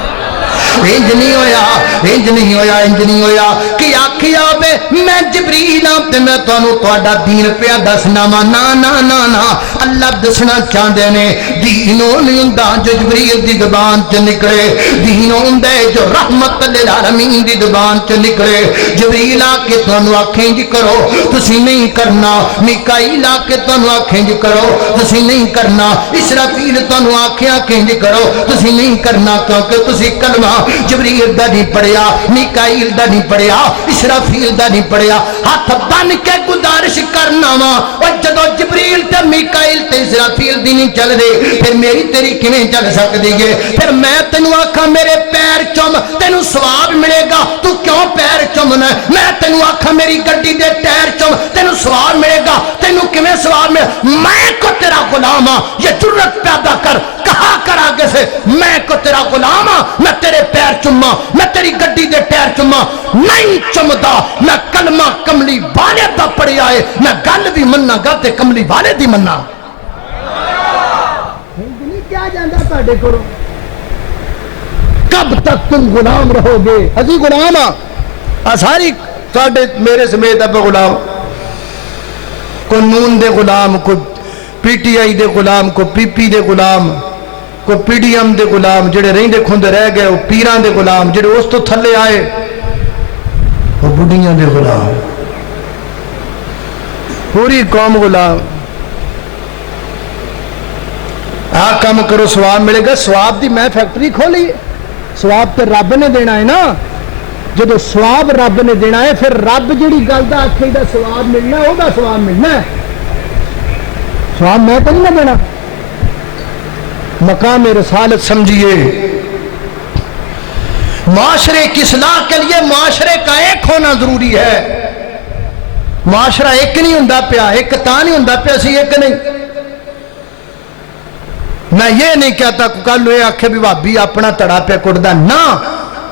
انج نہیں ہویا، انج نہیں ہویا، انج نہیں ہویا کہ آکھیا بے میں جبریل ہاں تے میں تانوں تہاڈا دین پیا دسنا وا، نا نا نا نا، اللہ دسنا چاہندے نے دین او نہیں ہوندا جو جبریل دی زبان چ نکلے، دین ہوندا ہے جو رحمت للعالمین دی زبان چ نکلے۔ جبریل آ کے تانوں آکھیں جی کرو تسی نہیں کرنا، میکائیل آ کے تانوں آکھیں جی کرو تسی نہیں کرنا، اسرافیل تانوں آکھیں جی کرو تسی نہیں کرنا، کیونکہ تسی کلمہ جبریل دا نہیں پڑھیا، میکائیل دا نہیں پڑھیا، اسرافیل دا نہیں پڑھیا۔ ہاتھ بن کے گزارش کرنا وا، اور جدو جبریل تے میکائیل تے اسرافیل دی نہیں چل دے پھر میری تیری کیویں چل سکدی ہے؟ پھر میں تینوں آکھاں میرے پیر چوم تینوں ثواب ملے گا، تو کیوں پیر چومنا ہے؟ میں تینوں آکھاں میری گڈی دے ٹائر چوم تینوں ثواب ملے گا، تینوں کیویں ثواب ملے؟ میں کو تیرا غلام ہاں، یہ جرت پیدا کر، کہا کر آگے سے میں کو تیرا غلام ہاں، میں تیرے پیر چما، میں تیری گڈی دے ٹائر چما نہیں چمدا، میں کلمہ کملی والے دا پڑھیا ہے، میں گل بھی مننا گا تے کملی والے دی مننا۔ نہیں کیا جاندا تہاڈے کولوں؟ کب تک تم غلام رہو گے؟ اسی غلام ہاں، ساری تہاڈے میرے سمیت اب غلام، کوئی نون دے غلام، کوئی PTI دے غلام کو PP دے غلام کو PDM دے غلام جڑے رہندے کھوندے رہ گئے وہ پیراں دے غلام جڑے اس تو تھلے آئے وہ بڑھیاں دے غلام پوری قوم غلام کام کرو ثواب ملے گا ثواب دی میں فیکٹری کھولی ثواب تے رب نے دینا ہے نا جدو ثواب رب نے دینا ہے پھر رب جڑی گل دا آکھے دا ثواب ملنا ہے وہ دا ثواب ملنا ہے ثواب میں تو نہیں دینا مقام رسالت سمجھیے معاشرے کی اصلاح کے لیے معاشرے کا ایک ہونا ضروری ہے معاشرہ ایک نہیں ہوندا پیا ایک تا نہیں ہوندا پیا سی ایک نہیں میں یہ نہیں کہتا کل یہ آکھے بھی بھابی اپنا تڑا پہ کٹدا نہ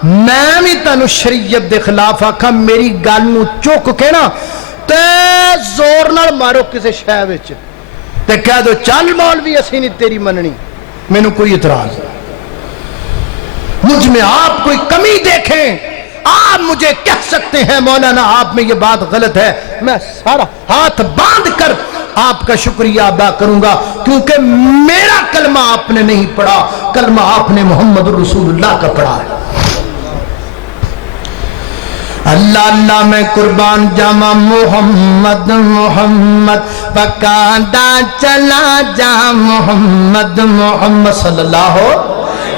میں بھی تانوں شریعت دے خلاف آکھا میری گل نو چک کے نا تے زور نال مارو کسے شے وچ تے کہہ دو چل مولوی اسی نہیں تیری مننی مینوں کوئی اعتراض مجھ میں آپ کوئی کمی دیکھیں آپ مجھے کہہ سکتے ہیں مولانا آپ میں یہ بات غلط ہے میں سارا ہاتھ باندھ کر آپ کا شکریہ ادا کروں گا کیونکہ میرا کلمہ آپ نے نہیں پڑھا کلمہ آپ نے محمد رسول اللہ کا پڑھا ہے اللہ اللہ میں قربان جاواں محمد محمد پکاندا چلا جا محمد محمد صلی اللہ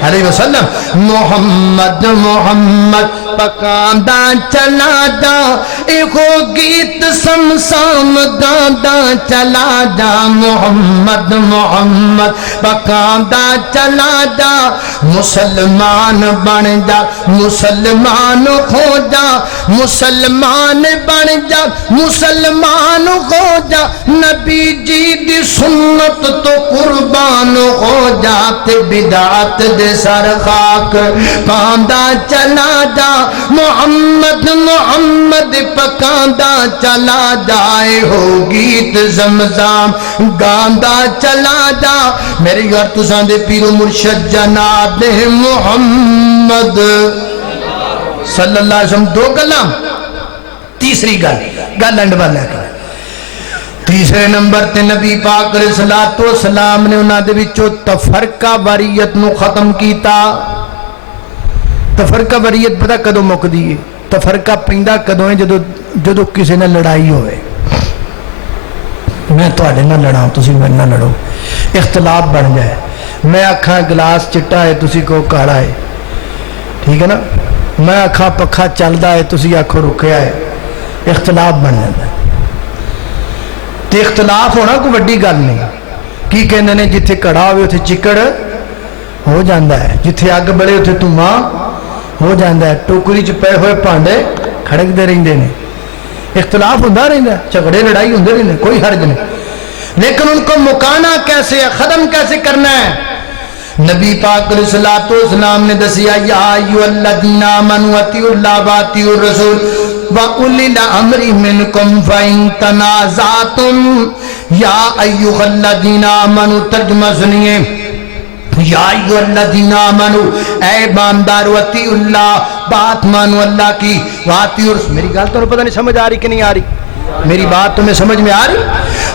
علیہ وسلم محمد محمد پکاندا چلا جا ایکو گیت سمسام گاندا چلا جا محمد محمد پکاندا چلا جا مسلمان بن جا مسلمان ہو جا مسلمان بن جا مسلمان ہو جا نبی جی دی سنت تو قربان ہو جا تے بدعت دے سر خاک پاندا چلا جا محمد محمد پکاندا چلا جائے ہو گیت زمزام گاندا چلا جا میرے یار تساں دے پیر و مرشد جناب محمد صلی اللہ علیہ وسلم دو گلاں تیسری گل اینڈ والا ہے تیسرے نمبر تے نبی پاک علیہ الصلوۃ والسلام نے انہاں دے وچوں تفرقہ واریت نو ختم کیتا تفرقہ واریت پتہ کدوں مکدی ہے تفرقہ پیندا کدوں ہے جدو کسی نے لڑائی ہوئے میں تواڈے نال لڑاں تسی میرے نال لڑو اختلاف بن جائے میں آکھاں گلاس چٹا ہے تسی کو کالا ہے ٹھیک ہے نا میں آکھاں پکھا چلدا ہے تسی آکھو رکیا ہے اختلاف بن جاتا ہے تے اختلاف ہونا کوئی وڈی گل نہیں کی کہندے نے جتھے کڑا ہوئے اتھے چکڑ ہو جاندا ہے جتھے اگ بڑے اتھے دھواں ہو جاندا ہے ٹوکری چ پے ہوئے پانڈے کھڑکدے رہندے نے اختلاف ہوندا رہندا ہے جھگڑے لڑائی ہوندے رہندے کوئی حرج نہیں لیکن ان کو مکانا کیسے ہے ختم کیسے کرنا ہے نبی پاک علیہ الصلوۃ والسلام نے دسیا یا ایھا الذین آمنوا اطیعوا اللہ واطیعوا الرسول وَأُولِي الْأَمْرِ مِنْكُمْ فَإِن تَنَازَعْتُمْ یا ایھا الذین آمنوا ترجمہ سنیے یا ایھا الذین آمنوا اے ایماندارو اطیعوا اللہ بات مانو اللہ کی واطیعوا الرسول میری گل تو پتہ نہیں سمجھ آ رہی کہ نہیں آ رہی میری بات تمہیں سمجھ میں آ رہی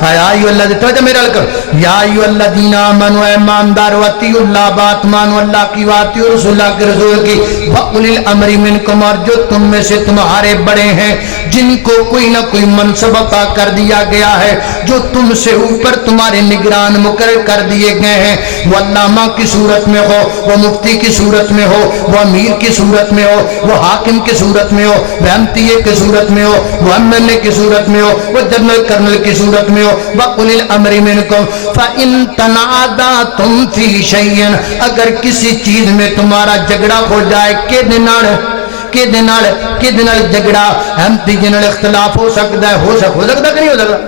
یا ایھا الذین توجہ میرا کر یا ایھا الذین آمنوا اے ایماندارو اطیعوا اللہ بات مانو اللہ کی واطیعوا الرسول اللہ کے رسول کی وَأُولِي الْأَمْرِ مِنْكُمْ اور جو تم میں سے تمہارے بڑے ہیں جن کو کوئی نہ کوئی منصب عطا کر دیا گیا ہے جو تم سے اوپر تمہارے نگران مقرر کر دیے گئے ہیں وہ علامہ کی صورت میں ہو وہ مفتی کی صورت میں ہو وہ امیر کی صورت میں ہو وہ حاکم کی صورت میں ہو وہ امتیے کی صورت میں ہو وہ MLA کی صورت میں ہو وہ جنرل کرنل کی صورت میں ہو وَأُولِي الْأَمْرِ مِنْكُمْ فَإِن تَنَازَعْتُمْ فِي شَيْءٍ اگر کسی چیز میں تمہارا جھگڑا ہو جائے کہ دنال جھگڑا احمدی جنال اختلاف ہو سکتا ہے ہو سکتا کہ نہیں ہو سکتا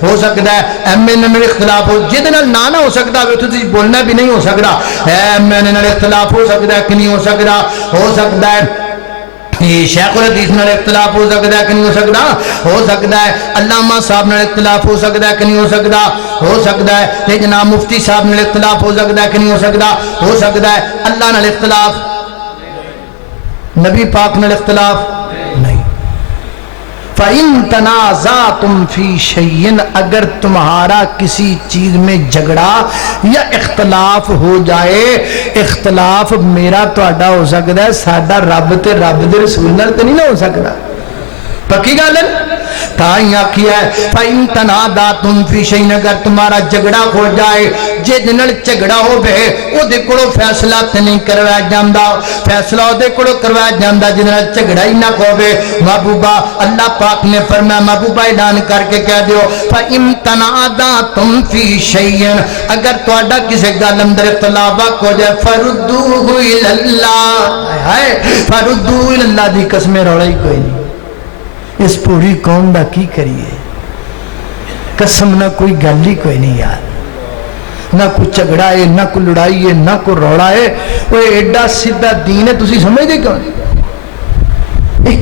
ہو سکتا ہے MN میں اختلاف ہو جہد نال نہ ہو سکتا ہے تو بولنا بھی نہیں ہو سکتا MN نال اختلاف ہو سکتا ہے کہ نہیں ہو سکتا ہے شیخ الحدیث نال اختلاف ہو سکتا ہے کہ نہیں ہو سکتا ہے علامہ صاحب نال اختلاف ہو سکتا ہے کہ نہیں ہو سکتا ہے تے جناب مفتی صاحب نال اختلاف ہو سکتا ہے کہ نہیں ہو سکتا ہے اللہ نال اختلاف نبی پاک نال اختلاف نہیں فَإِن تَنَازَعْتُمْ فِي شَيْءٍ اگر تمہارا کسی چیز میں جھگڑا یا اختلاف ہو جائے، اختلاف میرا تہاڈا ہو سکتا ہے، ساڈا رب تے رب دے رسول نال تے نہیں نہ ہو سکتا، پکی گل ہے؟ تاں آکھیا ہے فَإِن تَنَازَعْتُمْ فِي شَيْءٍ اگر تمہارا جھگڑا ہو جائے، جے نال جھگڑا ہوے او دے کولوں فیصلہ تے نہیں کروایا جاندا، فیصلہ او دے کولوں کروایا جاندا جے نال جھگڑا ہی نہ ہوے۔ محبوبہ اللہ پاک نے فرمایا محبوبہ اعلان کر کے کہہ دیو فَإِن تَنَازَعْتُمْ فِي شَيْءٍ اگر تہاڈا کسی گل اندر اختلاف ہو جائے فَرُدُّوهُ إِلَى اللَّهِ ہے فَرُدُّوهُ إِلَى اللَّهِ دی قسم رولا ہی کوئی نہیں، اس پوری قوم دا کی کریے، قسم نہ کوئی گل ہی کوئی نہیں یار، نہ کوئی جھگڑا ہے، نہ کوئی لڑائی ہے، نہ کوئی روڑا ہے، وہ ایڈا سیدھا دین ہے تسی سمجھ دے کیوں نہیں؟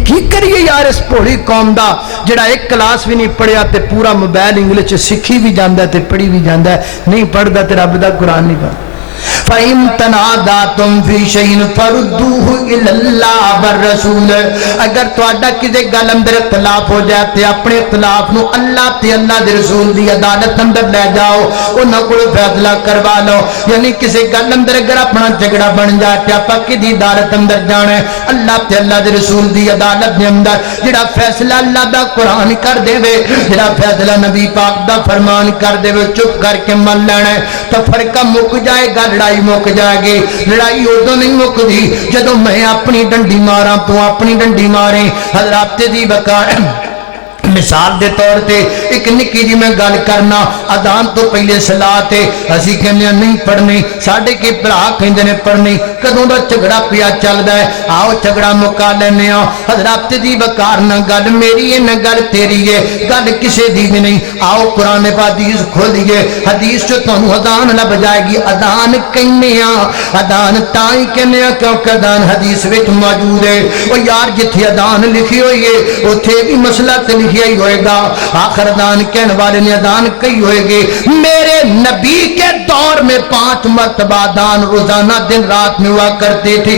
کی کریے یار اس پوری قوم دا جڑا ایک کلاس بھی نہیں پڑھیا تے پورا موبائل انگلش سکھی بھی جاندا ہے تے پڑھی بھی جاندا ہے، نہیں پڑھدا تے رب دا قرآن نہیں پڑھدا۔ فَإِن تَنَازَعْتُمْ فِي شَيْءٍ فَرُدُّوهُ إِلَى اللَّهِ وَالرَّسُولِ اگر تہاڈا کسے گل اندر اختلاف ہو جائے تے اپنے اختلاف نو اللہ تے اللہ دے رسول دی عدالت اندر لے جاؤ، انہاں کول فیصلہ کروا لو، یعنی کسے گل اندر اگر اپنا جھگڑا بن جائے تے آپا کدی عدالت اندر جانا ہے؟ اللہ تے اللہ دے رسول دی عدالت دے اندر جڑا فیصلہ اللہ دا قرآن کر دے وے، جڑا فیصلہ نبی پاک دا فرمان کر دے وے، چپ کر کے من لینا ہے، تو فرقہ مک جائے گا، لڑائی مک جائے گی۔ لڑائی ادو نہیں مکدی جدو میں اپنی ڈنڈی ماراں تو اپنی ڈنڈی مارے۔ حضرات دی وقار مثال دے طور تے ایک نکی جی میں گل کرنا، اذان تو پہلے صلاۃ ہے، اسی کہنے نہیں پڑھنی، ساڈے کے بھرا کہندے نے پڑھنی، کدوں دا جھگڑا پیا چلدا ہے، آؤ جھگڑا مکا لینے آ۔ حضرات دی وقار نہ گل میری ہے نہ گل تیری ہے، گل کسے دی بھی نہیں، آؤ قرآن پاک حدیث کھولیے، حدیث جو تانوں اذان لب جائے گی۔ اذان کہنے آ، اذان تائیں کہنے آ کیونکہ اذان حدیث وچ موجود ہے۔ او یار جتھے اذان لکھی ہوئی ہے اوتھے بھی مسئلہ تے لکھی یہی ہوئے گا، آخر اذان کہنے والے نے اذان کہی ہوئے گی۔ میرے نبی کے دور میں 5 مرتبہ اذان روزانہ دن رات میں ہوا کرتی تھی۔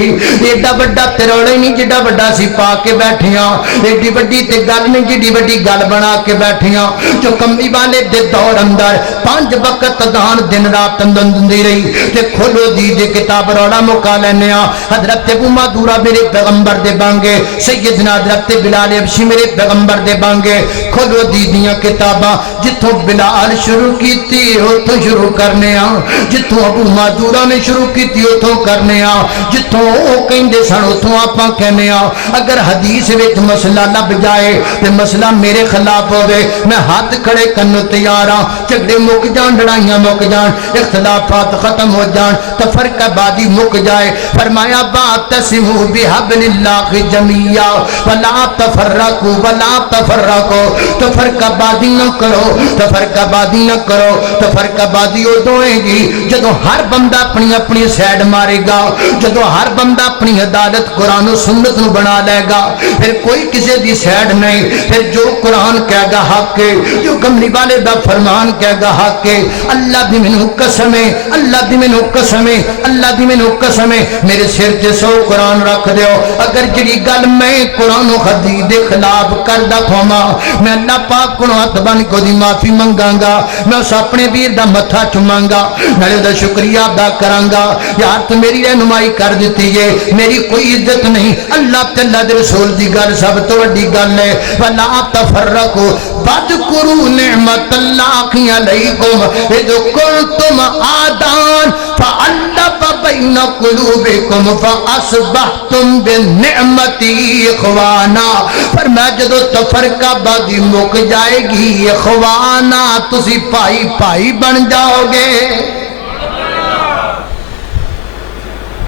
ایڈا بڑا تروڑا ہی نہیں جڈا بڑا سی پا کے بیٹھیاں، ایڈی بڑی تے گل نہیں جڈی بڑی گل بنا کے بیٹھیاں۔ جو کملی والے دے دور اندر 5 وقت اذان دن رات اندر رہی تے کھولو دی دے کتاب روڑا مکا لینے آ۔ حضرت ابو مادورہ میرے پیغمبر دے بانگے، سیدنا حضرت بلال حبشی میرے پیغمبر دے بانگے، کھولو دیدیاں کتاباں، جتوں بلال شروع کیتی اتوں شروع کرنے آ، جتوں ابو مادورہ نے شروع کیتی اتوں کرنے آ، جتوں او کہندے سن اتوں آپاں کہنے آ۔ اگر حدیث وچ مسئلہ لب جائے تے مسئلہ میرے خلاف ہوے، میں ہاتھ کھڑے کرنے تیار ہاں، جھگڑے مک جان، لڑائیاں مک جان، اختلافات ختم ہو جان، تفرقہ بازی مک جائے۔ فرمایا واعتصموا بحبل اللہ جمیعا ولا تفرقوا ولا تفرقوا، تفرقہ بازی نہ کرو، تفرقہ بازی نہ کرو، تفرقہ بازی ادو ہوئے گی جدو ہر بندہ اپنی اپنی سیڈ مارے گا، جدو ہر بندہ اپنی عدالت قرآن و سنت نو بنا لے گا، پھر کوئی کسی دی سیڈ نہیں، پھر جو قرآن کہے گا حق ہے، جو کملی والے دا فرمان کہے گا حق ہے۔ اللہ دی مینوں قسم ہے، اللہ دی مینوں قسم ہے، اللہ دی مینوں قسم ہے، میرے سر تے 100 قرآن رکھ دیو، اگر جڑی گل میں قرآن و حدیث دے خلاف کردا کھوما، میں اللہ پاک کو ہاتھ بن کو دی معافی منگاں گا، میں اس اپنے ویر دا متھا چوماں گا، نالے دا شکریہ ادا کراں گا، یار تو میری رہنمائی کر دیتی ہے، میری کوئی عزت نہیں، اللہ تے اللہ دے رسول دی گل سب تو بڑی گل ہے۔ ولا تفرقوا واذکروا نعمت اللہ علیکم اذ کنتم اعداء فألف بین قلوبکم فاصبحتم بنعمتی اخوانا۔ فرمایا جدو تفرقہ بازی مک جائے گی اخوانا، تسی پائی پائی بن جاؤ گے۔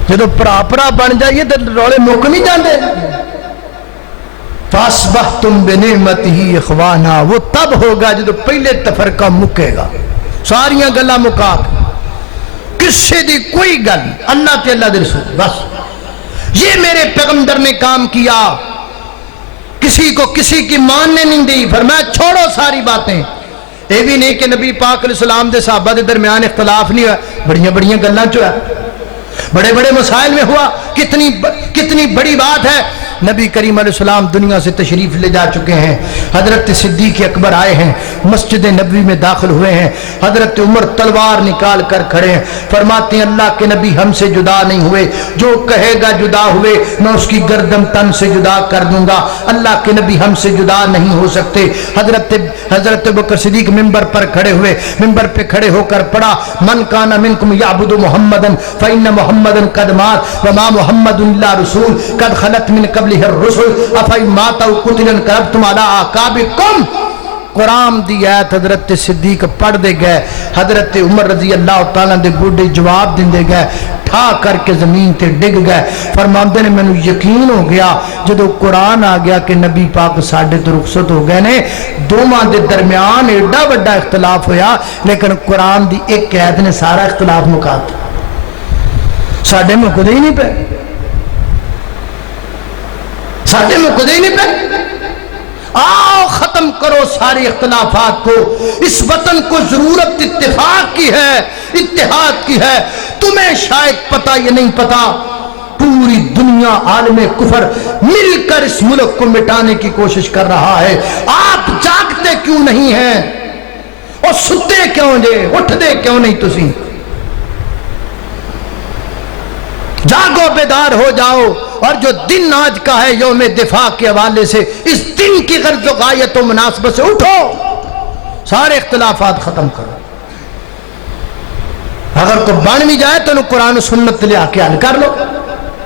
جدو پراپرا بن جائیے تو رولے مک نہیں جاندے۔ فاصبحتم بنعمتہ اخوانا، وہ تب ہوگا جدو پہلے تفرقہ مکے گا، ساریاں گلاں مکا کسی دی کوئی گل، اللہ تے اللہ دے رسول، بس یہ میرے پیغمبر نے کام کیا، کسی کو کسی کی ماننے نہیں دی۔ فرمایا چھوڑو ساری باتیں، یہ بھی نہیں کہ نبی پاک علیہ السلام دے صحابہ دے درمیان اختلاف نہیں ہوا، بڑیاں بڑیاں گلاں چ ہے، بڑے بڑے مسائل میں ہوا، کتنی بڑی بات ہے۔ نبی کریم علیہ السلام دنیا سے تشریف لے جا چکے ہیں. حضرت صدیق اکبر آئے ہیں, مسجد نبوی میں داخل ہوئے ہیں. حضرت عمر تلوار نکال کر کھڑے ہیں, فرماتے ہیں اللہ کے نبی ہم سے جدا نہیں ہوئے, جو کہے گا جدا ہوئے میں اس کی گردن تن سے جدا کر دوں گا. اللہ کے نبی ہم سے جدا نہیں ہو سکتے. حضرت بکر صدیق ممبر پر کھڑے ہوئے, ممبر پہ کھڑے ہو کر پڑھا من کان منکم یعبد محمدن فإن محمدن قد مات وما محمد الا رسول قد خلت من قبلہ الرسل افإن مات او قتل انقلبتم علی اعقابکم. قرآن دی آیت حضرت صدیق پڑھ دے گئے. حضرت عمر رضی اللہ تعالیٰ دے گوڑے جواب دیں دے گئے, ٹھا کر کے زمین تے ڈگ گئے. فرماندے نے مینوں یقین ہو گیا جدو قرآن آ گیا کہ نبی پاک ساڈے تو رخصت ہو گئے نے. دوواں دے درمیان ایڈا بڑا اختلاف ہویا لیکن قرآن دی ایک آیت نے سارا اختلاف مکا دیا. ساڈے میں کدے ہی نہیں پے, ساڈے میں کدے ہی نہیں پے. آؤ ختم کرو سارے اختلافات کو. اس وطن کو ضرورت اتفاق کی ہے, اتحاد کی ہے. تمہیں شاید پتہ یا نہیں پتہ, پوری دنیا عالم کفر مل کر اس ملک کو مٹانے کی کوشش کر رہا ہے. آپ جاگتے کیوں نہیں ہیں اور ستے کیوں جے, اٹھتے کیوں نہیں تسی؟ جاگو بیدار ہو جاؤ. اور جو دن آج کا ہے یوم دفاع کے حوالے سے, اس دن کی غرض و غایت و مناسبت سے اٹھو, سارے اختلافات ختم کرو. اگر کوئی بن بھی جائے تو انہوں قرآن و سنت لے آ کے حل کر لو.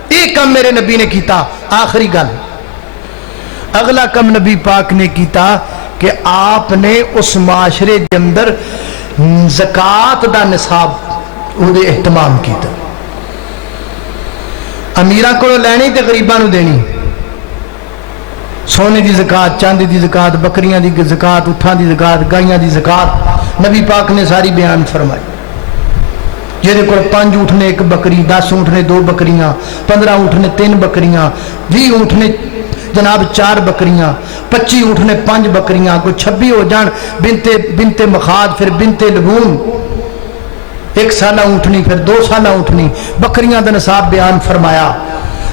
ایک کم میرے نبی نے کیتا, آخری گل. اگلا کم نبی پاک نے کیتا کہ آپ نے اس معاشرے کے اندر زکوٰۃ دا نصاب وہ اہتمام کیتا. امیراں کو لینی تے غریباں نو دینی. سونے دی زکوٰۃ, چاندی دی زکوٰۃ, بکریاں دی زکوٰۃ, اٹھاں دی زکوٰۃ, گائیاں دی زکوٰۃ نبی پاک نے ساری بیان فرمائی. جہدے کول 5 اونٹ نے 1 بکری, 10 اونٹ نے 2 بکریاں, 15 اونٹ نے 3 بکریاں, 20 اونٹ نے جناب 4 بکریاں, 25 اونٹ نے 5 بکریاں, کوئی 26 ہو جان بنت مخاض, پھر بنت لبون, 1 سالہ اونٹنی, پھر 2 سالہ اونٹنی. بکریاں دا نصاب بیان فرمایا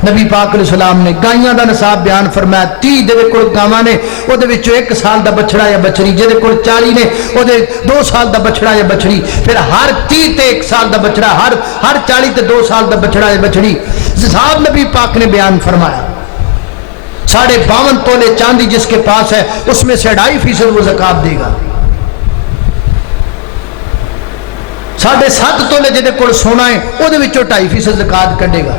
نبی پاک علیہ السلام نے. گائیاں دا نصاب بیان فرمایا. 30 دے کول گاواں نے او دے وچوں 1 سال دا بچڑا یا بچڑی, جے دے کول 40 نے او دے 2 سال دا بچڑا یا بچڑی, پھر ہر 30 تے 1 سال دا بچڑا, ہر 40 تے 2 سال دا بچڑا یا بچڑی. نصاب نبی پاک نے بیان فرمایا. 52 تولے چاندی جس کے پاس ہے اس میں سے 2.5% وہ زکوٰۃ دے گا. 7.5 تولے جہدے کول سونا ہے وہ 2.5% زکوٰۃ کڈے گا.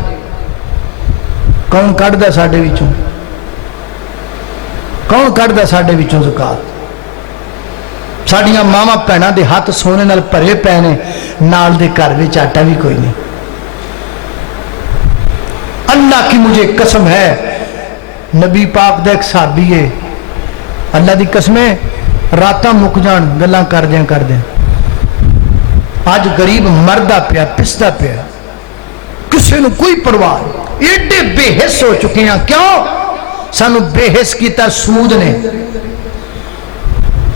کون کڈدا ساڈے وچوں؟ کون کڈدا ساڈے وچوں زکوٰۃ؟ ساڈیاں ماواں بھیناں دے ہاتھ سونے نال بھرے پے نے, نال دے گھر وچ آٹا بھی کوئی نہیں. اللہ کی مجھے قسم ہے, نبی پاک دا ایک صحابی ہے, اللہ دی قسمیں راتاں مک جان گلاں کردیں اج غریب مردہ پیا, پسدا پیا, کسی نو کوئی پرواہ نہیں. ایڈے بے حس ہو چکے ہیں. کیوں؟ سانو بے حس کیتا سود نے.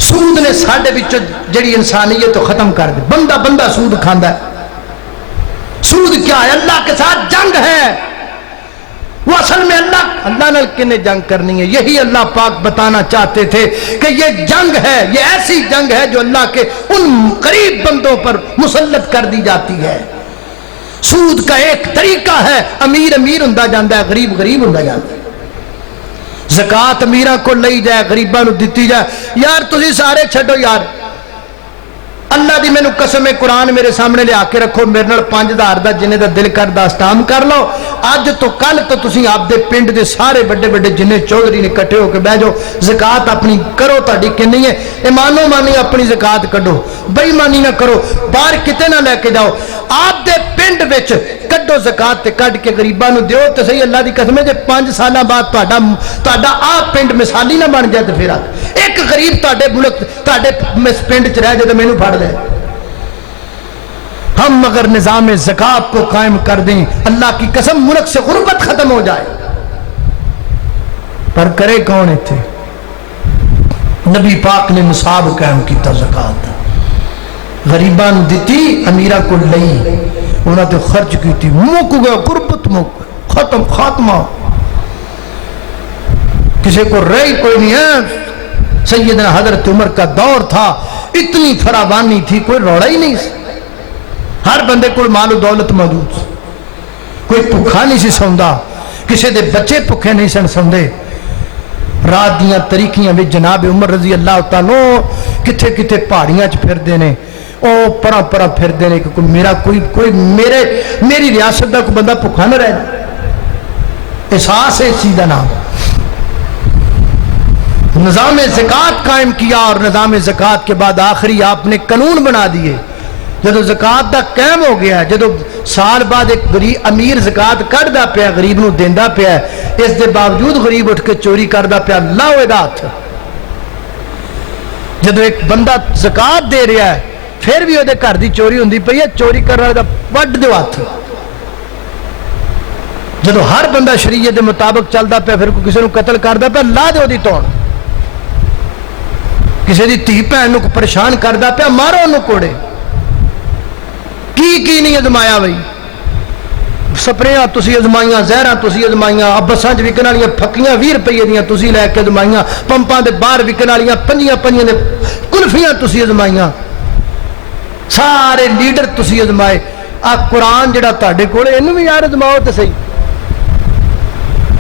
سود نے ساڈے وچوں جڑی انسانیت تو ختم کر دی. بندہ سود کھاندا ہے. سود کیا ہے؟ اللہ کے ساتھ جنگ ہے. وہ اصل میں اللہ نال کنے جنگ کرنی ہے. یہی اللہ پاک بتانا چاہتے تھے کہ یہ جنگ ہے, یہ ایسی جنگ ہے جو اللہ کے ان قریب بندوں پر مسلط کر دی جاتی ہے. سود کا ایک طریقہ ہے, امیر ہوندا جاندا ہے, غریب ہوندا جاندا ہے. زکوٰۃ امیراں کو لئی جائے, غریباں نو دتی جائے. یار تسی سارے چھڈو یار, اللہ دی مینوں قسم ہے, قرآن میرے سامنے لے آ کے رکھو, میرے نال 5000 دا جنے دا دل کر داستان کر لو. اج تو کل تو تسی آپ دے پنڈ دے سارے بڑے جنے چودھری نے کٹھے ہو کے بہ جاؤ, زکوٰۃ اپنی کرو. تہاڈی کنی ہے ایمانو مانی اپنی زکوٰۃ کڈو, بے ایمانی نہ کرو, باہر کتے نہ لے کے جاؤ. آپ دے پنڈ وچ کڈو زکوٰۃ تے کڈ کے غریباں نو دیو تے صحیح. اللہ دی قسم ہے جے 5 سالاں بعد تہاڈا آپ پنڈ مثالی نہ بن جائے تے پھر ایک غریب تہاڈے ملک تہاڈے پنڈ چ رہ جائے تے مینوں پھڑ لے. ہم اگر نظام زکوٰۃ کو قائم کر دیں, اللہ کی قسم ملک سے غربت ختم ہو جائے. پر کرے کون اتنے؟ نبی پاک نے نصاب قائم کیتا زکوٰۃ, غریباں نو دتی, امیراں کو لئی, انہاں تے خرچ کیتی, مک گیا غربت, مک ختم, خاتمہ. کسی کو رہی کوئی نہیں ہے. سیدنا حضرت عمر کا دور تھا, اتنی فراوانی تھی, کوئی روڑا ہی نہیں. ہر بندے کو مال و دولت موجود, کوئی بھوکھا نہیں سی سوندا, کسی دے بچے بھوکے نہیں سن سوندے. رات دیاں تاریکیاں وچ جناب عمر رضی اللہ تعالیٰ کتھے کتھے پہاڑیاں چ پھردے نے, او پرا پرا پھردے نے کہ کوئی میری ریاست دا کوئی بندہ بھوکا نہ رہ جائے. احساس ہے اس چیز کا نام. نظام زکوٰۃ قائم کیا, اور نظام زکوٰۃ کے بعد آخری آپ نے قانون بنا دیے. جدو زکوٰۃ دا قائم ہو گیا, جدو سال بعد ایک غریب امیر زکوٰۃ کڈدا پیا, غریب نو دیندا پیا, اس دے باوجود غریب اٹھ کے چوری کردا پیا, اللہ ہوئے دا ہاتھ. جدو ایک بندہ زکوٰۃ دے رہا ہے پھر بھی وہ گھر دی چوری ہوندی پئی ہے, چوری کرنے والے دا وڈ دیو ہاتھ. جدو ہر بندہ شریعت دے مطابق چلدا پیا, پھر کسی نو قتل کردا پیا, لا دے دی توڑ. کسی دی دھی بھن نو پریشان کردا پیا, مارو انہوں کوڑے. کی نہیں ازمایا بھائی, سپریاں تسی ازمائیاں, زہراں تسی ازمائیاں, بساں چ وکن والیاں پھکیاں 20 روپے دیاں تسی لے کے ازمائیاں, پمپاں دے باہر وکن والیاں 5 دے کلفیاں تسی ازمائیاں, سارے لیڈر تسی ازمائے. آ قرآن جڑا تہاڈے کول اینوں بھی یار ازماؤ تے صحیح.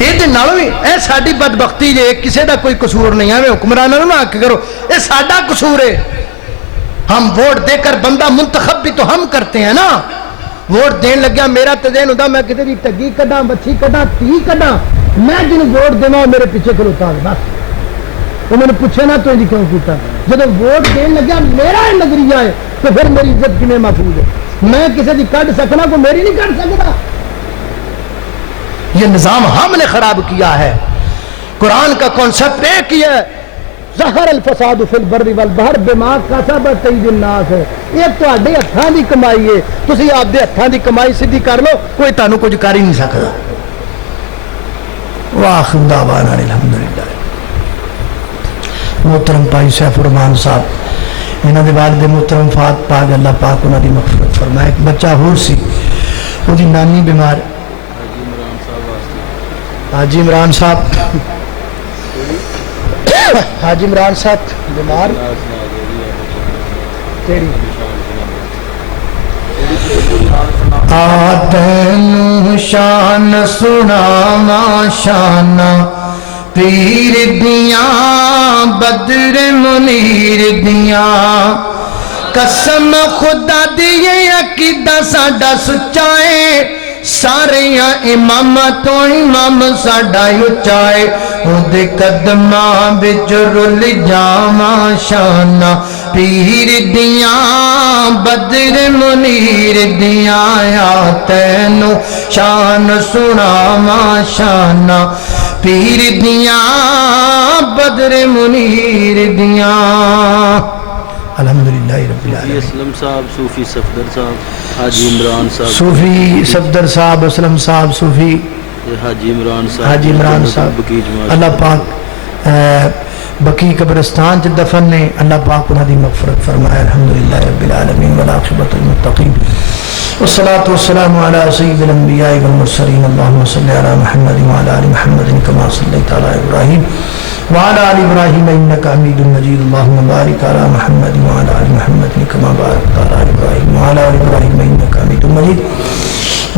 یہ تے نال بھی اے ساڈی بدبختی جے, کسے دا کوئی قصور نہیں ہے. حکمراناں نوں نہ آکھ کرو اے ساڈا قصور ہے. ہم ووٹ دے کر بندہ منتخب بھی تو ہم کرتے ہیں نا. ووٹ دین لگیا میرا تو دین ہوتا میں کسی بھی ٹگی کڈا, مچھی کڈا, تی کڈا, میں جن ووٹ دینا میرے پیچھے کھلوتا ہے بس. وہ میں نے پوچھے نا تو جی کیوں کیتا. جب ووٹ دین لگیا میرا نظریہ ہے تو پھر میری عزت کنے محفوظ ہے. میں کسی کی کڈ سکنا, کو میری نہیں کڈ سکتا. یہ نظام ہم نے خراب کیا ہے. قرآن کا کانسیپٹ ایک ہی ہے, ظہر الفساد فی البر والبحر بما کسبت ایدی الناس ہے. یہ تہاڈے ہتھاں دی کمائی ہے, تسی آپ دے ہتھاں دی کمائی سیدھی کر لو, کوئی تانوں کچھ کر ہی نہیں سکدا. واخر دعوانا الحمدللہ. محترم بھائی سیف الرحمان صاحب, انہاں دے والد محترم فات پاک اللہ پاک انہاں دی مغفرت فرمائے. ایک بچہ ہور سی, وہ دی نانی بیمار. حاجی عمران صاحب, حاجی عمران صاحب بیمار. آتینو شان سناواں شان پیر دیاں بدر منیر دیاں, قسم خدا دی عقیدہ ساڈا سچا ہے, ساریاں امام تو امام ساڈا اچا ہے. اودے قدماں وچ رل جاواں شاناں پیر دیاں بدر منیر دیاں. تینوں شان سناواں شاناں پیر دیاں بدر منیر دیاں. الحمدللہ رب العالمین. اسلم صاحب, صوفی صفدر صاحب, حاجی عمران صاحب, صوفی صفدر صاحب, اسلم صاحب صوفی, حاجی عمران صاحب, حاجی عمران صاحب, اللہ پاک بقی قبرستان چ دفن نے, اللہ پاک انہاں دی مغفرت فرمائے. الحمدللہ رب العالمین والعاقبۃ للمتقین والصلاة والسلام علی سید الانبیاء والمرسلین. اللہم صلی علی محمد وعلی آل محمد کما صلیت علی ابراہیم وعلى آل ابراہیم انک حمید مجید. اللہم بارک علی محمد وعلى آل محمد کما بارکت علی ابراہیم وعلى آل ابراہیم انک حمید مجید.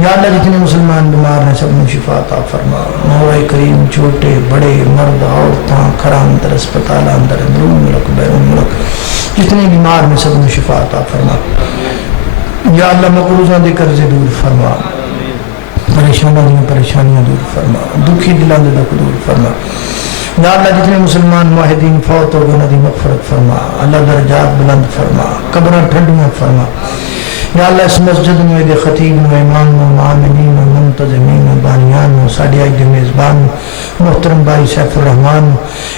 یا اللہ جتنے مسلمان بیمار ہیں سب میں شفا عطا فرما. مولا کریم چھوٹے بڑے مرد عورتاں کھڑا اندر اسپتال اندر اندرون ملک بیرون ملک جتنے بیمار میں سب میں شفا عطا فرما. یا اللہ مقروضاں دے قرضے دور فرما, پریشانیاں دور فرما, دکھی دلان دے دکھ دور فرما. یا اللہ جتنے مسلمان معاہدین فوت ہو گئے انہاں دی مغفرت فرما, اللہ درجات بلند فرما, قبراں ٹھنڈیاں فرما. یا اللہ اس مسجد میں دے خطیب و امام و معاملین و منتظمین و بانیان و ساڑی آئی دے میزبان محترم بھائی سیف الرحمان,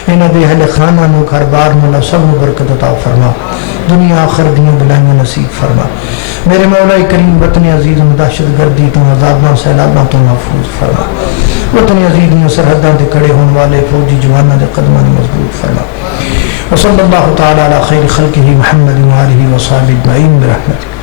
انہاں دے اہل خانہ نو گھر بار مولا سب نو برکت عطا فرما, دنیا آخر دیاں بلائیاں نصیب فرما. میرے مولا کریم وطن عزیز و دہشت گردی تو عذاباں سیلاباں تو محفوظ فرما. وطن عزیز میں سرحداں دے کڑے ہون والے فوجی جواناں دے قدماں مضبوط فرما. وصلی اللہ تعالی علی خیر خلقہ محمد و آلہ و صحبہ اجمعین برحمتک.